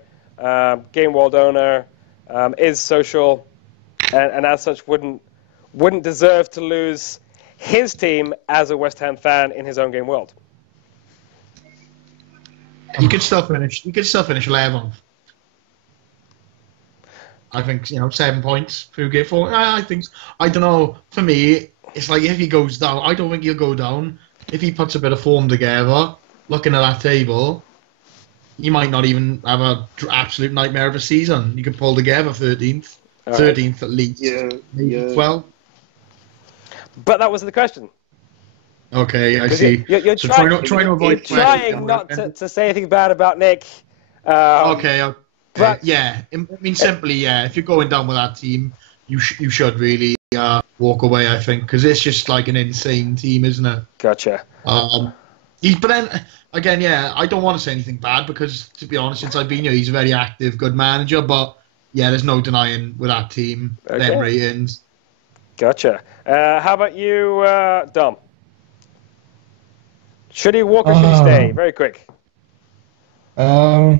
game world owner, is social, and as such wouldn't deserve to lose his team as a West Ham fan in his own game world. You could still finish 11th. I think 7 points. Who get 4? I don't know. For me, it's like if he goes down, I don't think he'll go down. If he puts a bit of form together, looking at that table, you might not even have a absolute nightmare of a season. You could pull together 13th, All right. 13th at least. Yeah, Maybe yeah. 12. But that wasn't the question. Okay, I 'Cause see. You're So trying, try to avoid trying not to say anything bad about Nick. Okay. But- yeah, I mean, simply, yeah. If you're going down with that team, you should really walk away. I think because it's just like an insane team, isn't it? Gotcha. But then again, yeah, I don't want to say anything bad because, to be honest, since I've been here, he's a very active, good manager. But yeah, there's no denying with that team, Okay. them ratings. Gotcha. How about you, Dom? Should he walk or should he stay? Very quick. I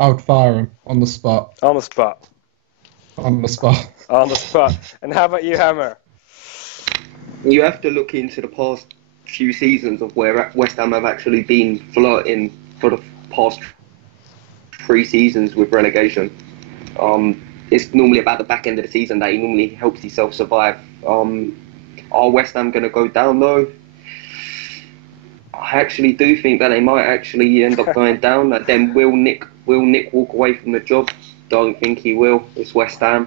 would fire him on the spot. On the spot. On the spot. On the spot. And how about you, Hammer? You have to look into the past few seasons of where West Ham have actually been flirting for the past 3 seasons with relegation. It's normally about the back end of the season that he normally helps himself survive. Are West Ham going to go down though? I actually do think that they might actually end up going down. Then will Nick walk away from the job? Don't think he will. It's West Ham.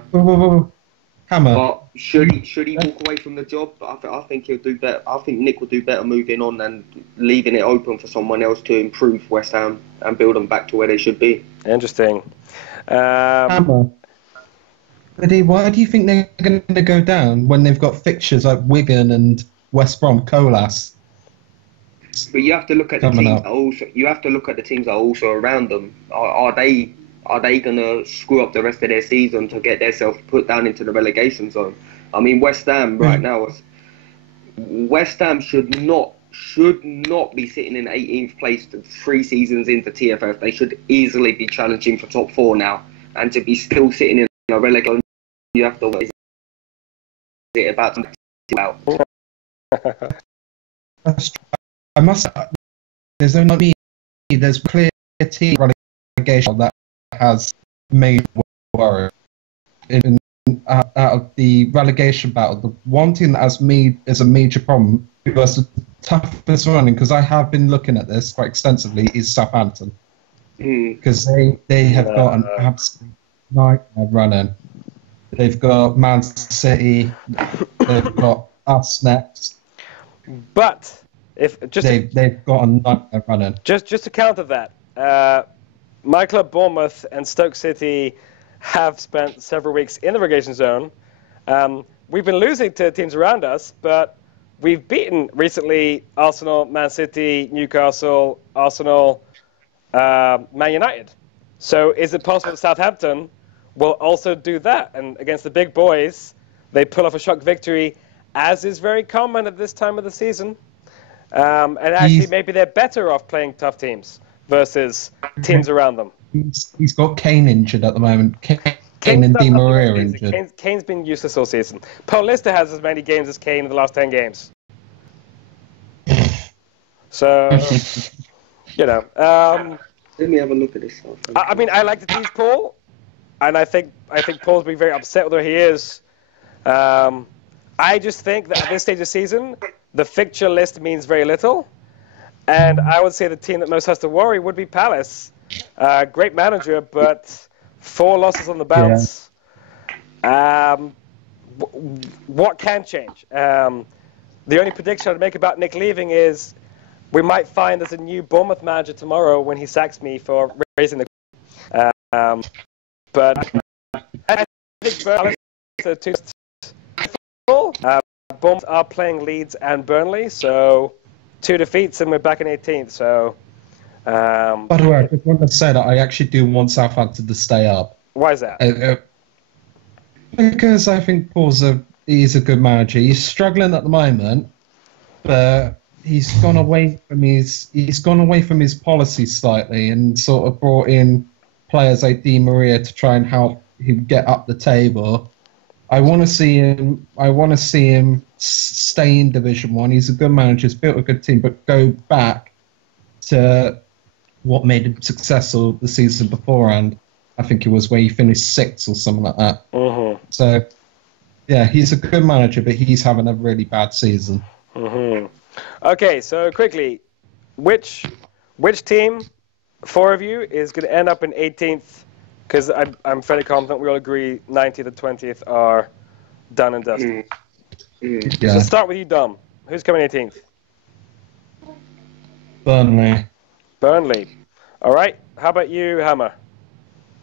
Hammer. But should he walk away from the job? I think he'll do better. I think Nick will do better moving on and leaving it open for someone else to improve West Ham and build them back to where they should be. Interesting. Hammer. Eddie, why do you think they're going to go down when they've got fixtures like Wigan and West Brom, Colas? But you have to look at the Coming teams up. that also. You have to look at the teams that are also around them. Are they gonna screw up the rest of their season to get themselves put down into the relegation zone? I mean, West Ham right now. West Ham should not be sitting in 18th place 3 seasons into TFF. They should easily be challenging for top 4 now, and to be still sitting in a relegation, you have to. Is it about to out? I must. There's only me. There's clear team relegation that has made worry. Out of the relegation battle, the one team that has me is a major problem because the toughest running. Because I have been looking at this quite extensively. Is Southampton because they have got an absolute nightmare running. They've got Man City. They've got us next. But they've got a nightmare running. Just to counter that, my club Bournemouth and Stoke City have spent several weeks in the relegation zone. We've been losing to teams around us, but we've beaten recently Arsenal, Man City, Newcastle, Arsenal, Man United. So is it possible that Southampton will also do that? And against the big boys, they pull off a shock victory, as is very common at this time of the season. And actually, maybe they're better off playing tough teams versus teams around them. He's got Kane injured at the moment. Kane and Di Maria injured. Kane's been useless all season. Paul Lister has as many games as Kane in the last 10 games. So, you know. Let me have a look at this stuff. I mean, I like to tease Paul, and I think Paul's being very upset with where he is. I just think that at this stage of the season, the fixture list means very little. And I would say the team that most has to worry would be Palace. Great manager, but 4 losses on the bounce. Yeah. What can change? The only prediction I'd make about Nick leaving is we might find there's a new Bournemouth manager tomorrow when he sacks me for raising the... but I think Palace are too... Bournemouth are playing Leeds and Burnley, so 2 defeats and we're back in 18th. So, by the way, I just want to say that I actually do want Southampton to stay up. Why is that? Because I think he's a good manager. He's struggling at the moment, but he's gone away from his policy slightly and sort of brought in players like Di Maria to try and help him get up the table. I want to see him stay in Division 1. He's a good manager. He's built a good team, but go back to what made him successful the season beforehand. I think it was where he finished 6th or something like that. Mm-hmm. So, yeah, he's a good manager, but he's having a really bad season. Mm-hmm. Okay, so quickly, which team four of you is going to end up in 18th, because I'm fairly confident we all agree 19th and 20th are done and dusted. So let's start with you, Dom. Who's coming 18th? Burnley. Burnley. All right. How about you, Hammer?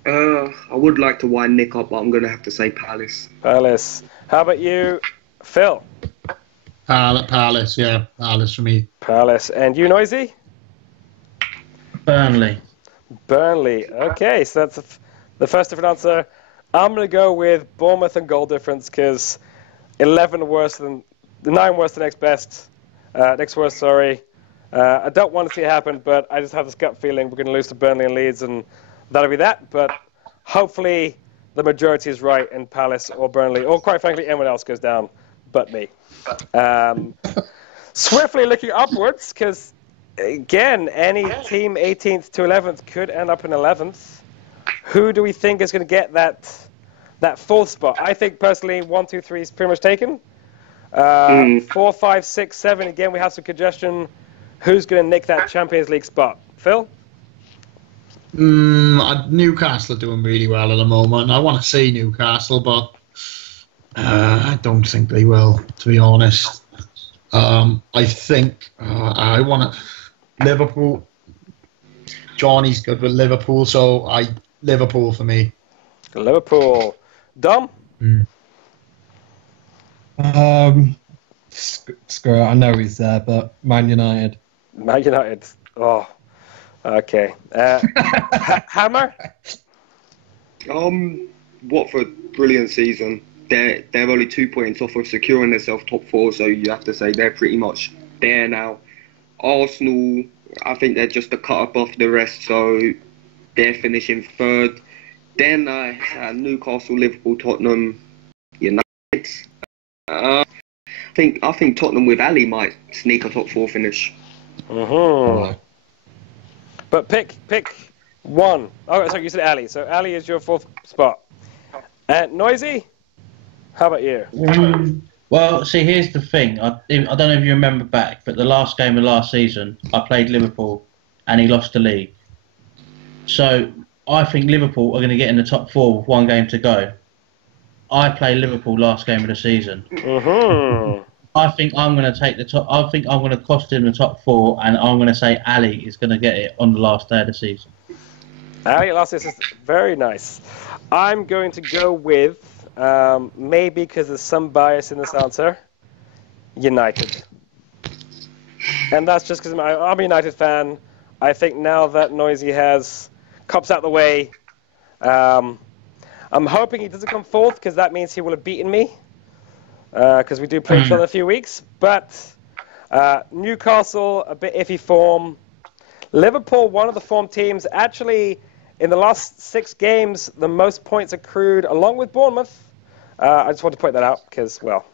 I would like to wind Nick up, but I'm going to have to say Palace. Palace. How about you, Phil? Palace, yeah. Palace for me. Palace. And you, Noisy? Burnley. Burnley. Okay, so that's the first different answer. I'm going to go with Bournemouth and goal difference, because 9 worse than next best. Next worst, sorry. I don't want to see it happen, but I just have this gut feeling we're going to lose to Burnley and Leeds, and that'll be that. But hopefully the majority is right in Palace or Burnley, or quite frankly, anyone else goes down but me. Swiftly looking upwards, because, again, any team 18th to 11th could end up in 11th. Who do we think is going to get that fourth spot? I think, personally, 1, 2, 3 is pretty much taken. 4, 5, 6, 7, again, we have some congestion. Who's going to nick that Champions League spot? Phil? Newcastle are doing really well at the moment. I want to say Newcastle, but I don't think they will, to be honest. I think I want to... Liverpool. Johnny's good with Liverpool, so Liverpool for me. Liverpool. Dom? Screw it, I know he's there, but Man United. Man United. Oh, okay. Hammer? Watford, brilliant season. They're only 2 points off of securing themselves top 4, so you have to say they're pretty much there now. Arsenal, I think they're just a cut above the rest, so they're finishing 3rd. Then Newcastle, Liverpool, Tottenham, United. I think Tottenham with Ali might sneak a top 4 finish. But pick one. Oh, sorry, you said Ali. So Ali is your 4th spot. Noisy? How about you? Well, see, here's the thing. I don't know if you remember back, but the last game of last season, I played Liverpool, and he lost the league. So I think Liverpool are going to get in the top 4 with 1 game to go. I played Liverpool last game of the season. I think I'm going to take the top. I think I'm going to cost him the top 4, and I'm going to say Ali is going to get it on the last day of the season. Ali last season, very nice. I'm going to go with, maybe because there's some bias in this answer, United. And that's just because I'm a United fan. I think now that Noisy has Cups out the way, I'm hoping he doesn't come 4th, because that means he will have beaten me, because we do play each other in a few weeks. But Newcastle, a bit iffy form. Liverpool, one of the form teams. Actually, in the last 6 games, the most points accrued, along with Bournemouth. I just want to point that out, because, well,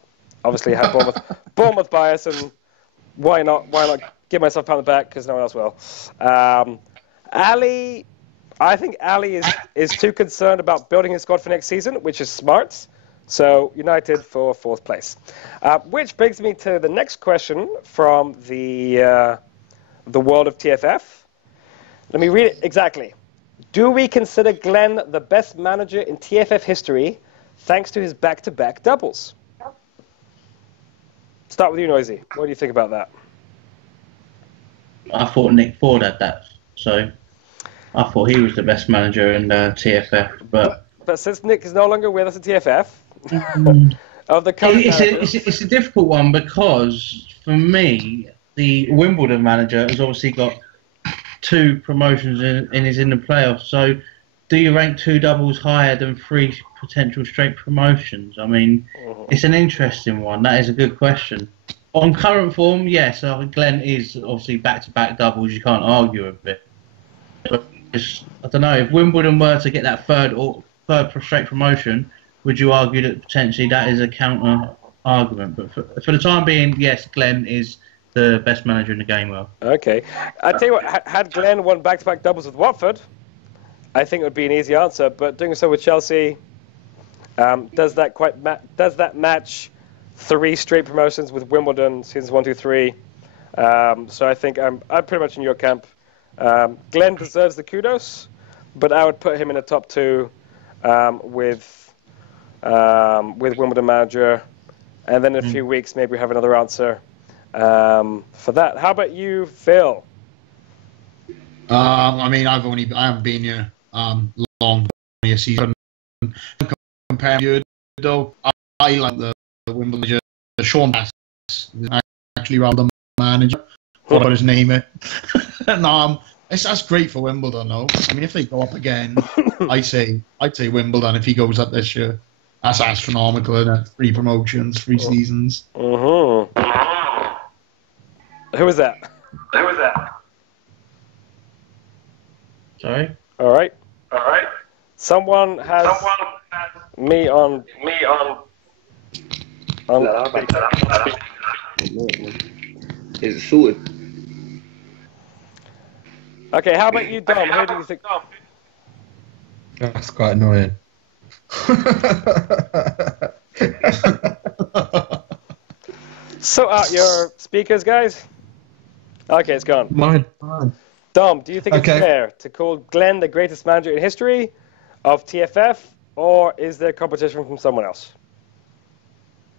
obviously I have Bournemouth bias, and why not give myself a pound on the back, because no one else will. Ali... I think Ali is too concerned about building his squad for next season, which is smart. So United for 4th place. Which brings me to the next question from the world of TFF. Let me read it exactly. Do we consider Glenn the best manager in TFF history thanks to his back-to-back doubles? Start with you, Noisy. What do you think about that? I thought Nick Ford had that, so... I thought he was the best manager in TFF, but since Nick is no longer with us at TFF, of the it's a difficult one, because for me, the Wimbledon manager has obviously got 2 promotions and is in the playoffs. So, do you rank 2 doubles higher than 3 potential straight promotions? I mean, it's an interesting one. That is a good question. On current form, yes, Glenn is obviously back-to-back doubles. You can't argue with it. But I don't know, if Wimbledon were to get that third straight promotion, would you argue that potentially that is a counter argument? But for the time being, yes, Glenn is the best manager in the game. Well, okay, I tell you what, had Glenn won back-to-back doubles with Watford, I think it would be an easy answer. But doing so with Chelsea, does that match 3 straight promotions with Wimbledon seasons 1, 2, 3? So I think I'm pretty much in your camp. Glenn deserves the kudos, but I would put him in the top 2 with Wimbledon Manager, and then in a few weeks maybe we have another answer for that. How about you, Phil? I mean, I haven't been here long, only a season. Compare you though, I like the Wimbledon manager, Sean Bass, actually rather than manager. What his name it? No, that's great for Wimbledon though. I mean, if they go up again, I'd say Wimbledon if he goes up this year. That's astronomical, isn't it? 3 promotions, 3 seasons. Who was that? Sorry? All right. Someone has me on. Is it sorted? Okay, how about you, Dom? Who do you think? That's quite annoying. Sort out your speakers, guys. Okay, it's gone. Mine. Dom, do you think it's Okay. fair to call Glenn the greatest manager in history of TFF, or is there competition from someone else?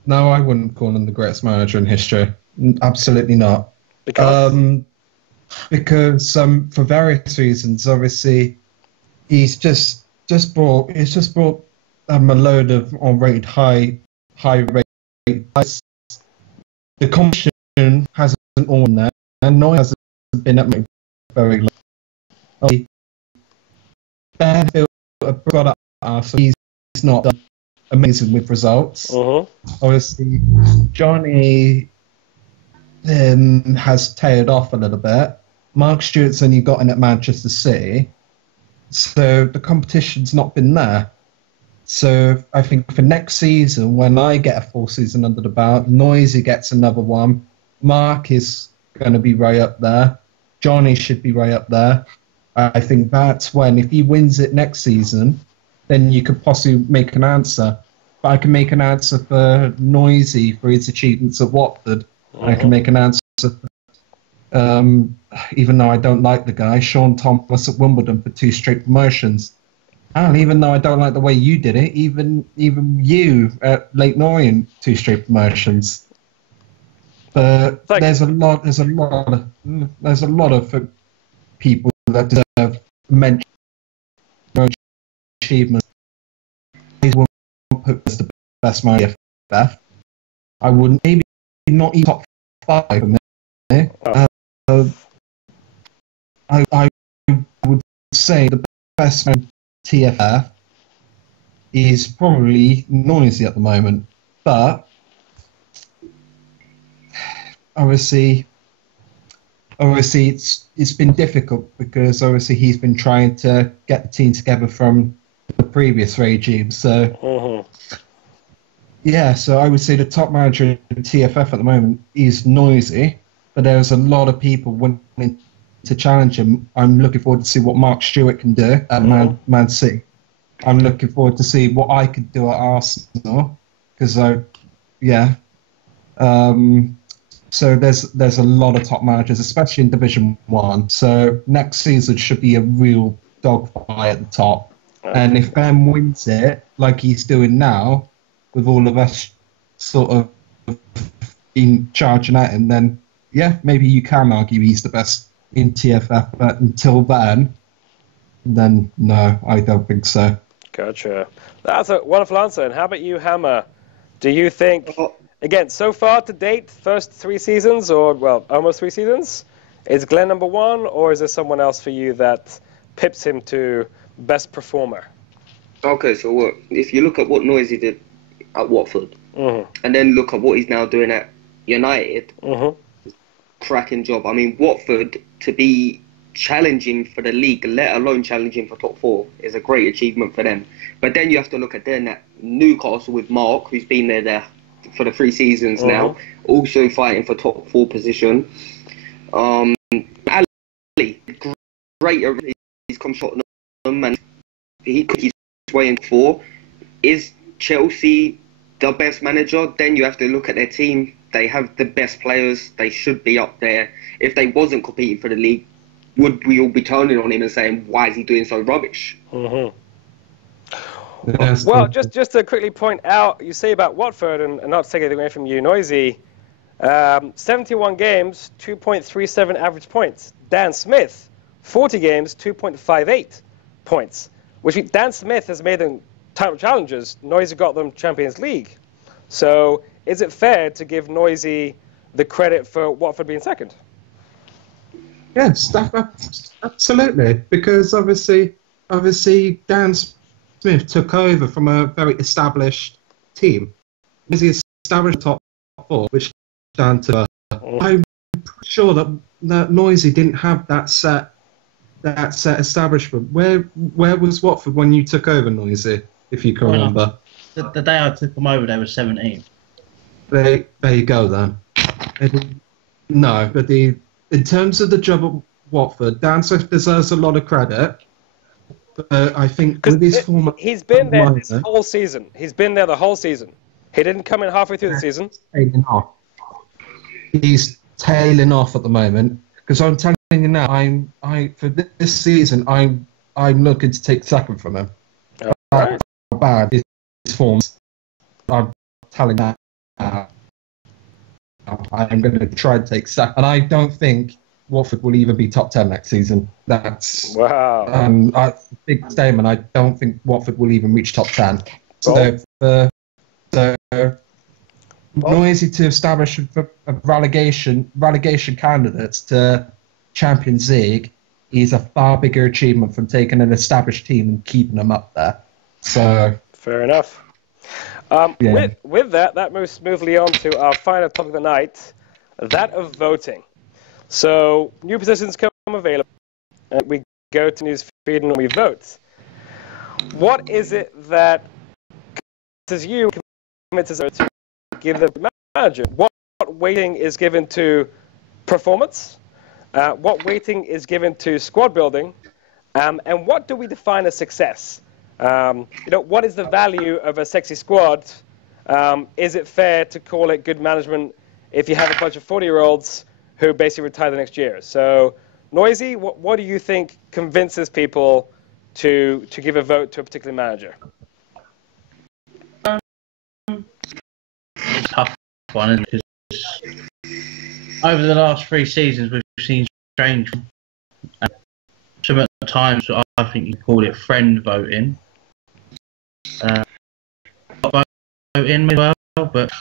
No, I wouldn't call him the greatest manager in history. Absolutely not. Because Because for various reasons, obviously, he's just brought a load of unrated high rate. The competition hasn't all in there, and no one hasn't been at me very long. Ben built a product, so he's not done amazing with results. Obviously, Johnny has tailed off a little bit. Mark Stewart's only got in at Manchester City, so the competition's not been there. So I think for next season, when I get a full season under the belt, Noisy gets another one. Mark is going to be right up there. Johnny should be right up there. I think that's when, if he wins it next season, then you could possibly make an answer. But I can make an answer for Noisy for his achievements at Watford. I can make an answer, even though I don't like the guy, Sean Thomas at Wimbledon for 2 straight promotions. And even though I don't like the way you did it, even you at Lake Norient 2 straight promotions. But there's a lot of people that deserve mention achievements. He won't put as the best man in the TFF. I wouldn't, maybe not even top 5 for me. I would say the best man TFF is probably Noisy at the moment, but obviously it's been difficult because obviously he's been trying to get the team together from the previous regime. So yeah, so I would say the top manager in TFF at the moment is Noisy, but there's a lot of people wanting to challenge him. I'm looking forward to see what Mark Stewart can do at Man City. I'm looking forward to see what I could do at Arsenal, because so there's a lot of top managers, especially in Division 1. So next season should be a real dogfight at the top. And if Ben wins it, like he's doing now, with all of us sort of been charging at him, then yeah, maybe you can argue he's the best in TFF. But until then no, I don't think so. Gotcha. That's a wonderful answer. And how about you, Hammer? Do you think, again, so far to date, first 3 seasons, or, well, almost 3 seasons, is Glenn number 1, or is there someone else for you that pips him to best performer? Okay, so if you look at what Noisy did at Watford, and then look at what he's now doing at United, cracking job. I mean, Watford, to be challenging for the league, let alone challenging for top 4, is a great achievement for them. But then you have to look at then at Newcastle with Mark, who's been there for the 3 seasons now, also fighting for top 4 position. Ali, great, he's come shot them, and he could his way in 4. Is Chelsea the best manager? Then you have to look at their team. They have the best players. They should be up there. If they wasn't competing for the league, would we all be turning on him and saying, why is he doing so rubbish? Mm-hmm. Yes, Well, just to quickly point out, you say about Watford, and not to take anything away from you, Noisy, 71 games, 2.37 average points. Dan Smith, 40 games, 2.58 points. Which Dan Smith has made them title challengers. Noisy got them Champions League. So is it fair to give Noisy the credit for Watford being second? yes, absolutely. Because obviously, Dan Smith took over from a very established team. He established top four, which down to. I'm pretty sure that Noisy didn't have that set establishment. Where was Watford when you took over, Noisy? If you can remember. The day I took them over, they were 17. There you go then. No, but in terms of the job at Watford, Dan Smith deserves a lot of credit. But I think with his form, he's been there this whole season. He's been there the whole season. He didn't come in halfway through the season. He's tailing off at the moment. Because I'm telling you now, for this season, I'm looking to take second from him. Right. How bad his forms. I'm telling you now. I'm going to try and take second. And I don't think Watford will even be top 10 next season. That's wow. Big statement. I don't think Watford will even reach top 10. Noisy to establish a relegation candidates to Champions League is a far bigger achievement from taking an established team and keeping them up there. So fair enough. With that moves smoothly on to our final topic of the night, that of voting. So new positions come available, and we go to news feed and we vote. What is it that convinces you to give the manager? What weighting is given to performance? What weighting is given to squad building? And what do we define as success? What is the value of a sexy squad? Is it fair to call it good management if you have a bunch of 40-year-olds who basically retire the next year? So, Noisy, what do you think convinces people to give a vote to a particular manager? It's a tough one, because over the last 3 seasons we've seen strange. Some at times I think you call it friend voting. Voting as well, but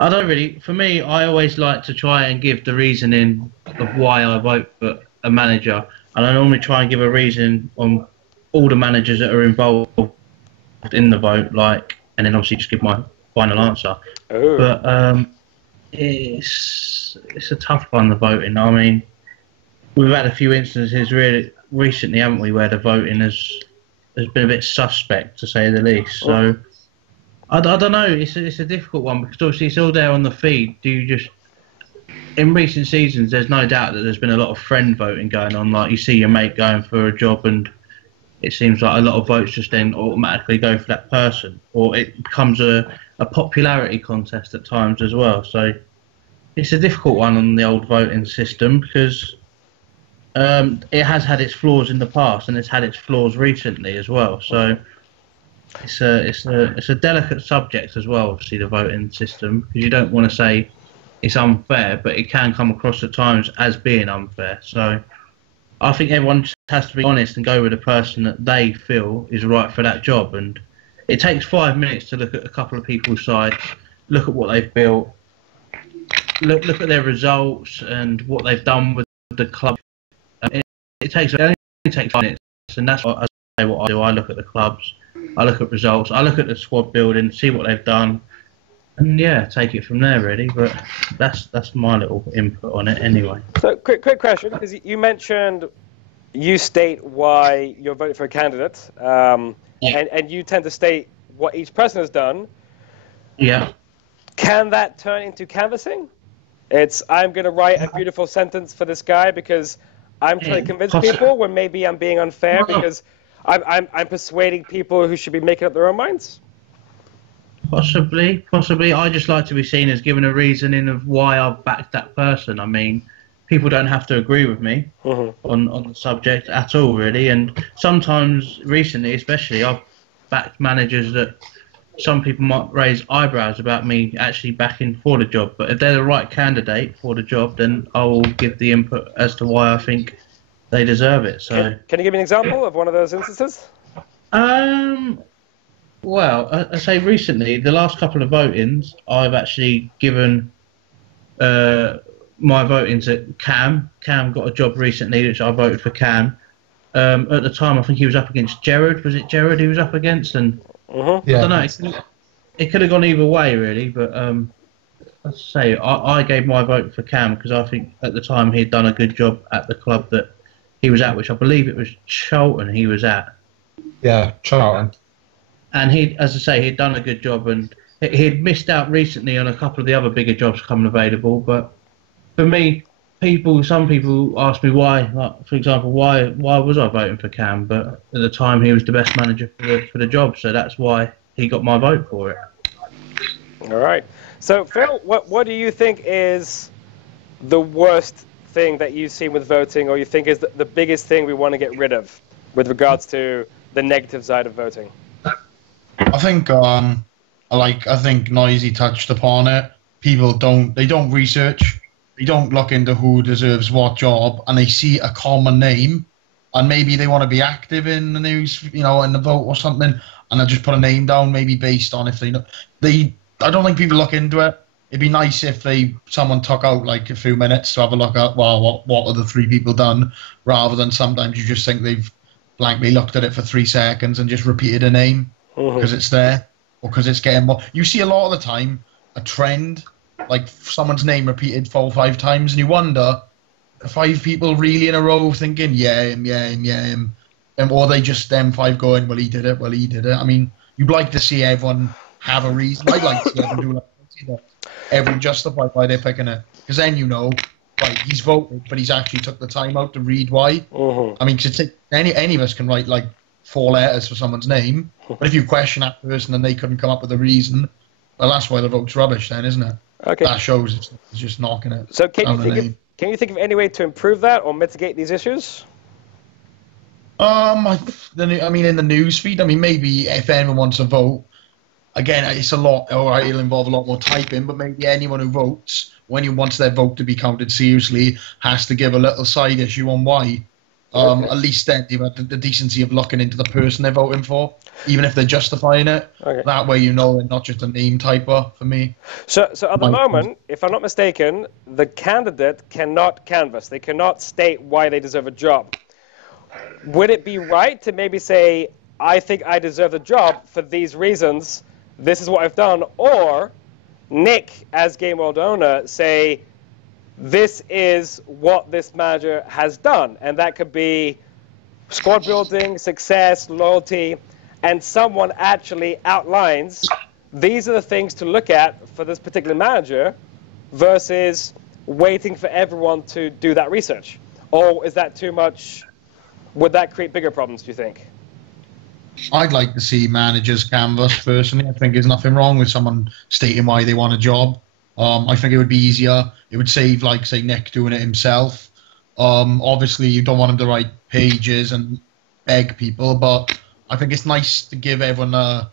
I don't really. For me, I always like to try and give the reasoning of why I vote for a manager, and I normally try and give a reason on all the managers that are involved in the vote, and then obviously just give my final answer. Oh. But it's a tough one, the voting. I mean, we've had a few instances really recently, haven't we, where the voting has been a bit suspect, to say the least. So I don't know. It's a difficult one, because obviously it's all there on the feed. Do you just, in recent seasons, there's no doubt that there's been a lot of friend voting going on. Like, you see your mate going for a job, and it seems like a lot of votes just then automatically go for that person, or it becomes a popularity contest at times as well. So it's a difficult one on the old voting system, because it has had its flaws in the past, and it's had its flaws recently as well. So it's a delicate subject as well, obviously, the voting system, because you don't want to say it's unfair, but it can come across at times as being unfair. So I think everyone just has to be honest and go with the person that they feel is right for that job. And it takes 5 minutes to look at a couple of people's sides, look at what they've built, look at their results and what they've done with the club. It only takes 5 minutes, and that's what I do. I look at the clubs, I look at results, I look at the squad building, see what they've done, and take it from there really. But that's my little input on it anyway. So quick question, because you mentioned you state why you're voting for a candidate, and you tend to state what each person has done. Yeah. Can that turn into canvassing? I'm going to write a beautiful sentence for this guy because I'm trying to convince people when maybe I'm being unfair because I'm persuading people who should be making up their own minds? Possibly. I just like to be seen as giving a reasoning of why I've backed that person. I mean, people don't have to agree with me on the subject at all, really. And sometimes, recently especially, I've backed managers that some people might raise eyebrows about me actually backing for the job. But if they're the right candidate for the job, then I will give the input as to why I think they deserve it. So, can you give me an example of one of those instances? Well, I say recently, the last couple of votings, I've actually given my voting to Cam. Cam got a job recently, which I voted for Cam. At the time, I think he was up against Jared. Was it Jared he was up against? And I don't know. It could have gone either way, really. But let's say I gave my vote for Cam because I think at the time he'd done a good job at the club that he was at, which I believe it was Charlton he was at. Yeah, Charlton. And as I say, he'd done a good job, and he'd missed out recently on a couple of the other bigger jobs coming available. But for me, some people ask me why. Like, for example, why was I voting for Cam? But at the time, he was the best manager for the job, so that's why he got my vote for it. All right. So, Phil, what do you think is the worst thing that you've seen with voting, or you think is the biggest thing we want to get rid of with regards to the negative side of voting? I think Noisy touched upon it. People don't research. They don't look into who deserves what job, and they see a common name, and maybe they want to be active in the news, in the vote or something, and they'll just put a name down, maybe based on if they know. I don't think people look into it. It'd be nice if someone took out like a few minutes to have a look at, well, what are the three people done, rather than sometimes you just think they've blankly looked at it for 3 seconds and just repeated a name because it's there, or because it's getting more. You see a lot of the time a trend, like someone's name repeated 4 or 5 times, and you wonder, are 5 people really in a row thinking, yeah him, and or they just them 5 going, well he did it. I mean, you'd like to see everyone have a reason. I'd like to see everyone everyone justify why they're picking it, because then right, he's voted, but he's actually took the time out to read why. I mean, cause any of us can write like 4 letters for someone's name, but if you question that person and they couldn't come up with a reason, well, that's why the vote's rubbish then, isn't it? Okay. That shows it's just knocking it. So can you think of any way to improve that or mitigate these issues? I mean, in the news feed, maybe if anyone wants to vote, again, it's a lot, alright, it'll involve a lot more typing, but maybe anyone who votes, when he wants their vote to be counted seriously, has to give a little side issue on why. At least then they've had the decency of looking into the person they're voting for, even if they're justifying it. Okay. That way they're not just a name typer for me. So at the moment, if I'm not mistaken, the candidate cannot canvass. They cannot state why they deserve a job. Would it be right to maybe say, I think I deserve the job for these reasons, this is what I've done, or Nick, as Game World owner, say, this is what this manager has done, and that could be squad building, success, loyalty, and someone actually outlines these are the things to look at for this particular manager versus waiting for everyone to do that research? Or is that too much? Would that create bigger problems, do you think? I'd like to see managers canvass personally. I think there's nothing wrong with someone stating why they want a job. I think it would be easier. It would save, like, say, Nick doing it himself. Obviously, you don't want him to write pages and beg people, but I think it's nice to give everyone a...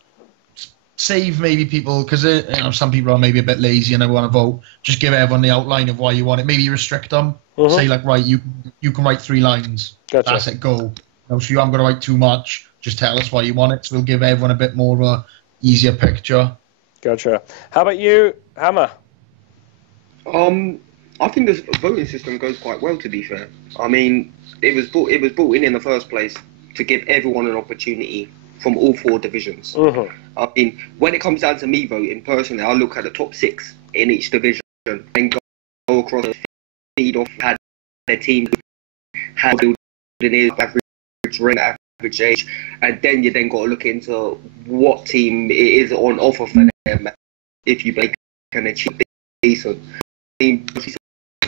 Save maybe people, because some people are maybe a bit lazy and they want to vote. Just give everyone the outline of why you want it. Maybe restrict them. Say, like, right, you can write 3 lines. Gotcha. That's it, go. So you haven't got to write too much. Just tell us why you want it. So we'll give everyone a bit more of a easier picture. Gotcha. How about you, Hammer? I think the voting system goes quite well, to be fair. I mean, it was brought in the first place to give everyone an opportunity from all 4 divisions. I mean, when it comes down to me voting, personally, I look at the top 6 in each division and go across the feed off how their team has building is, average rank, average age, and then you then got to look into what team it is on offer for them if you can achieve decent.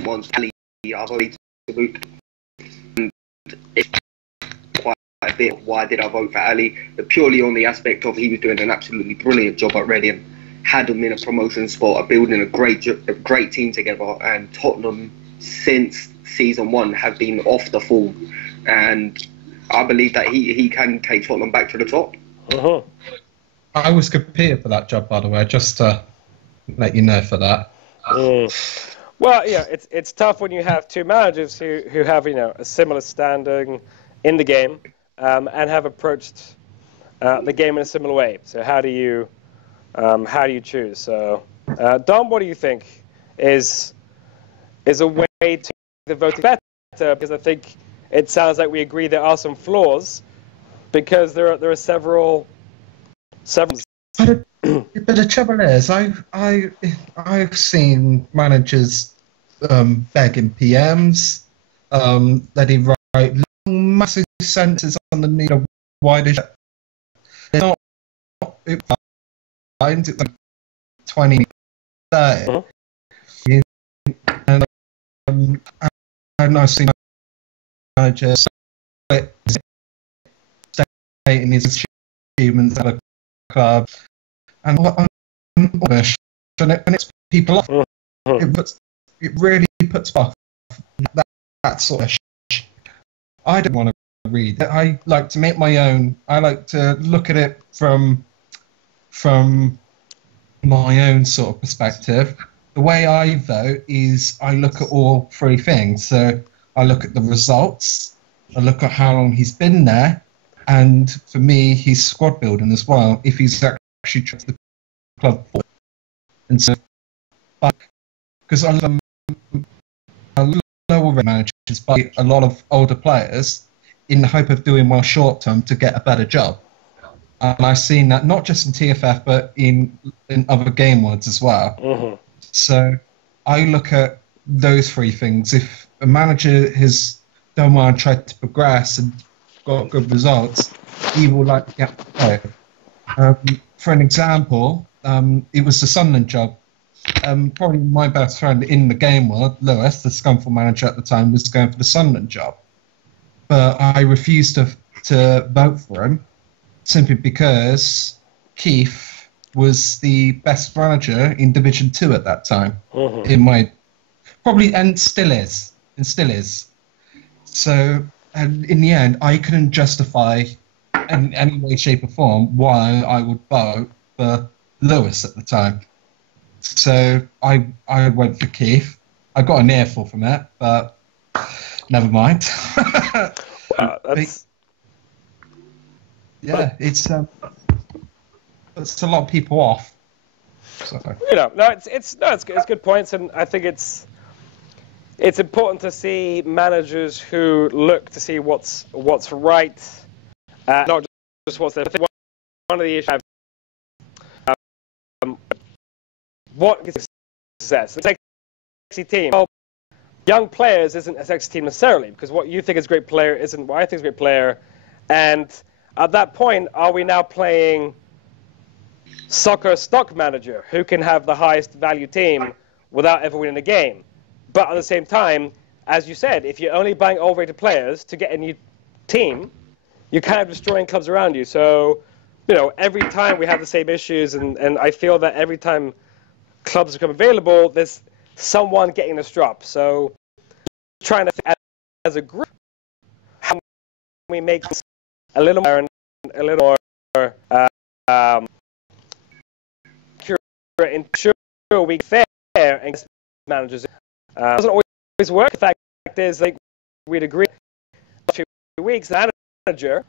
Once Ali, I've already it's quite a bit. Why did I vote for Ali? Purely on the aspect of he was doing an absolutely brilliant job at Reading, had them in a promotion spot, building a great team together, and Tottenham since season 1 have been off the form, and I believe that he can take Tottenham back to the top. Uh-huh. I was competing for that job, by the way, just to let you know for that. Well, yeah, it's tough when you have two managers who have a similar standing in the game and have approached the game in a similar way. So how do you choose? So Dom, what do you think is a way to make the voting better? Because I think it sounds like we agree there are some flaws, because there are several. But the trouble is, I've seen managers begging PMs that he write long, massive sentences on the need of wider. It's not. It finds it like 20, 30. And I've seen managers stating his achievements at a club, and it's people off. It really puts off that sort of I don't want to read it. I like to make my own. I like to look at it from my own sort of perspective. The way I vote is I look at all three things. So I look at the results, I look at how long he's been there, and for me, he's squad building as well. If he's actually tried the club forward. And so, because I love lower managers, but a lot of older players in the hope of doing well short term to get a better job. And I've seen that not just in TFF, but in other game modes as well. So I look at those three things. If a manager has done well and tried to progress and got good results, he will like to get the player. For an example, it was the Sunderland job. Probably my best friend in the game world, Lewis, the Scunthorpe manager at the time, was going for the Sunderland job. But I refused to vote for him simply because Keith was the best manager in Division 2 at that time. In my and still is. So, and in the end, I couldn't justify in any way, shape, or form why I would vote for Lewis at the time. So I went for Keith. I got an earful from it, but never mind. Yeah, it's a lot of people off. So. It's good points, and I think it's important to see managers who look to see what's right, not just what's there. One of the issues, what is success? A sexy team. Well, young players isn't a sexy team necessarily, because what you think is a great player isn't what I think is a great player, and at that point, are we now playing soccer stock manager, who can have the highest value team without ever winning a game? But at the same time, as you said, if you're only buying overrated players to get a new team, you're kind of destroying clubs around you. So, every time we have the same issues, and I feel that every time clubs become available, there's someone getting this drop. So, trying to think as a group, how can we make this a little more ensure we fair and managers. Doesn't always work. The fact is, like we'd agree, a few weeks the manager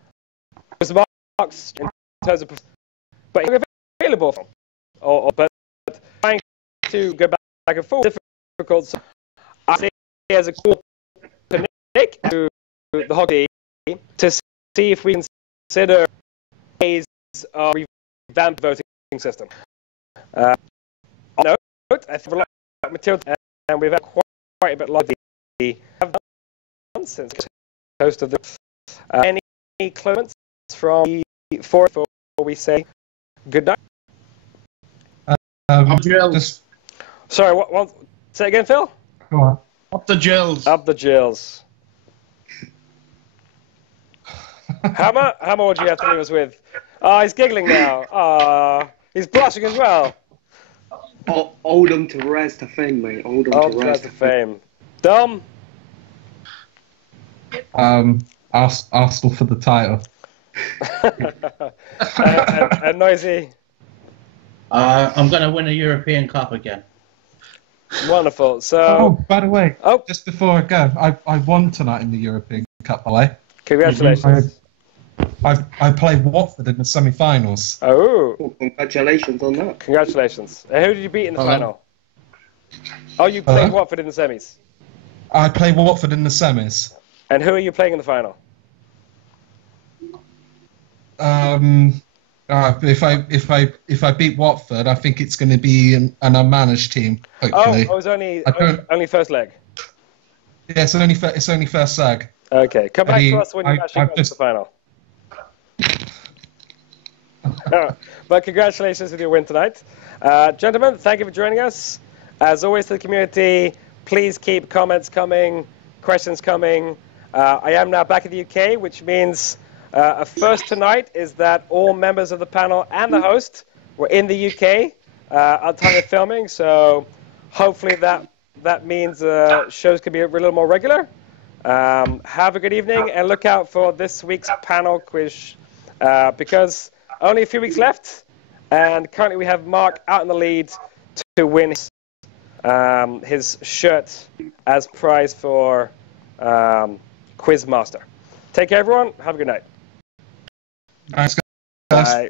was marked in terms of, but available for, but trying to go back and forth is difficult. So I think as a call to Nick to the hockey to see if we consider ways of revamped voting system. On note, I think a lot of material, and we've had quite a bit like the since most of the any comments from the four before we say good night. Sorry, what? Say again, Phil. Go on. Up the gills. Up the gills. Hammer, what do you have to leave us with? Oh, he's giggling now. He's blushing as well. Oldham to rise to fame, mate. Oldham to rise to fame. Dom. Arsenal for the title. and Noisy. I'm going to win a European Cup again. Wonderful. So. Oh, by the way, Oh. just before I go, I won tonight in the European Cup, by the way. Congratulations. I played Watford in the semi-finals. Oh. Congratulations on that. Congratulations. And who did you beat in the final? Oh, you played Watford in the semis. I played Watford in the semis. And who are you playing in the final? If I beat Watford, I think it's going to be an unmanaged team. Hopefully. Oh, it was only first leg. Yeah, it's only first leg. Okay, come back to us when you actually got to the final. But congratulations with your win tonight. Gentlemen, thank you for joining us. As always to the community, please keep comments coming, questions coming. I am now back in the UK, which means a first tonight is that all members of the panel and the host were in the UK at the time of filming, so hopefully that means shows can be a little more regular. Have a good evening and look out for this week's panel quiz because only a few weeks left, and currently we have Mark out in the lead to win his shirt as prize for Quiz Master. Take care, everyone. Have a good night. Thanks, guys. Bye.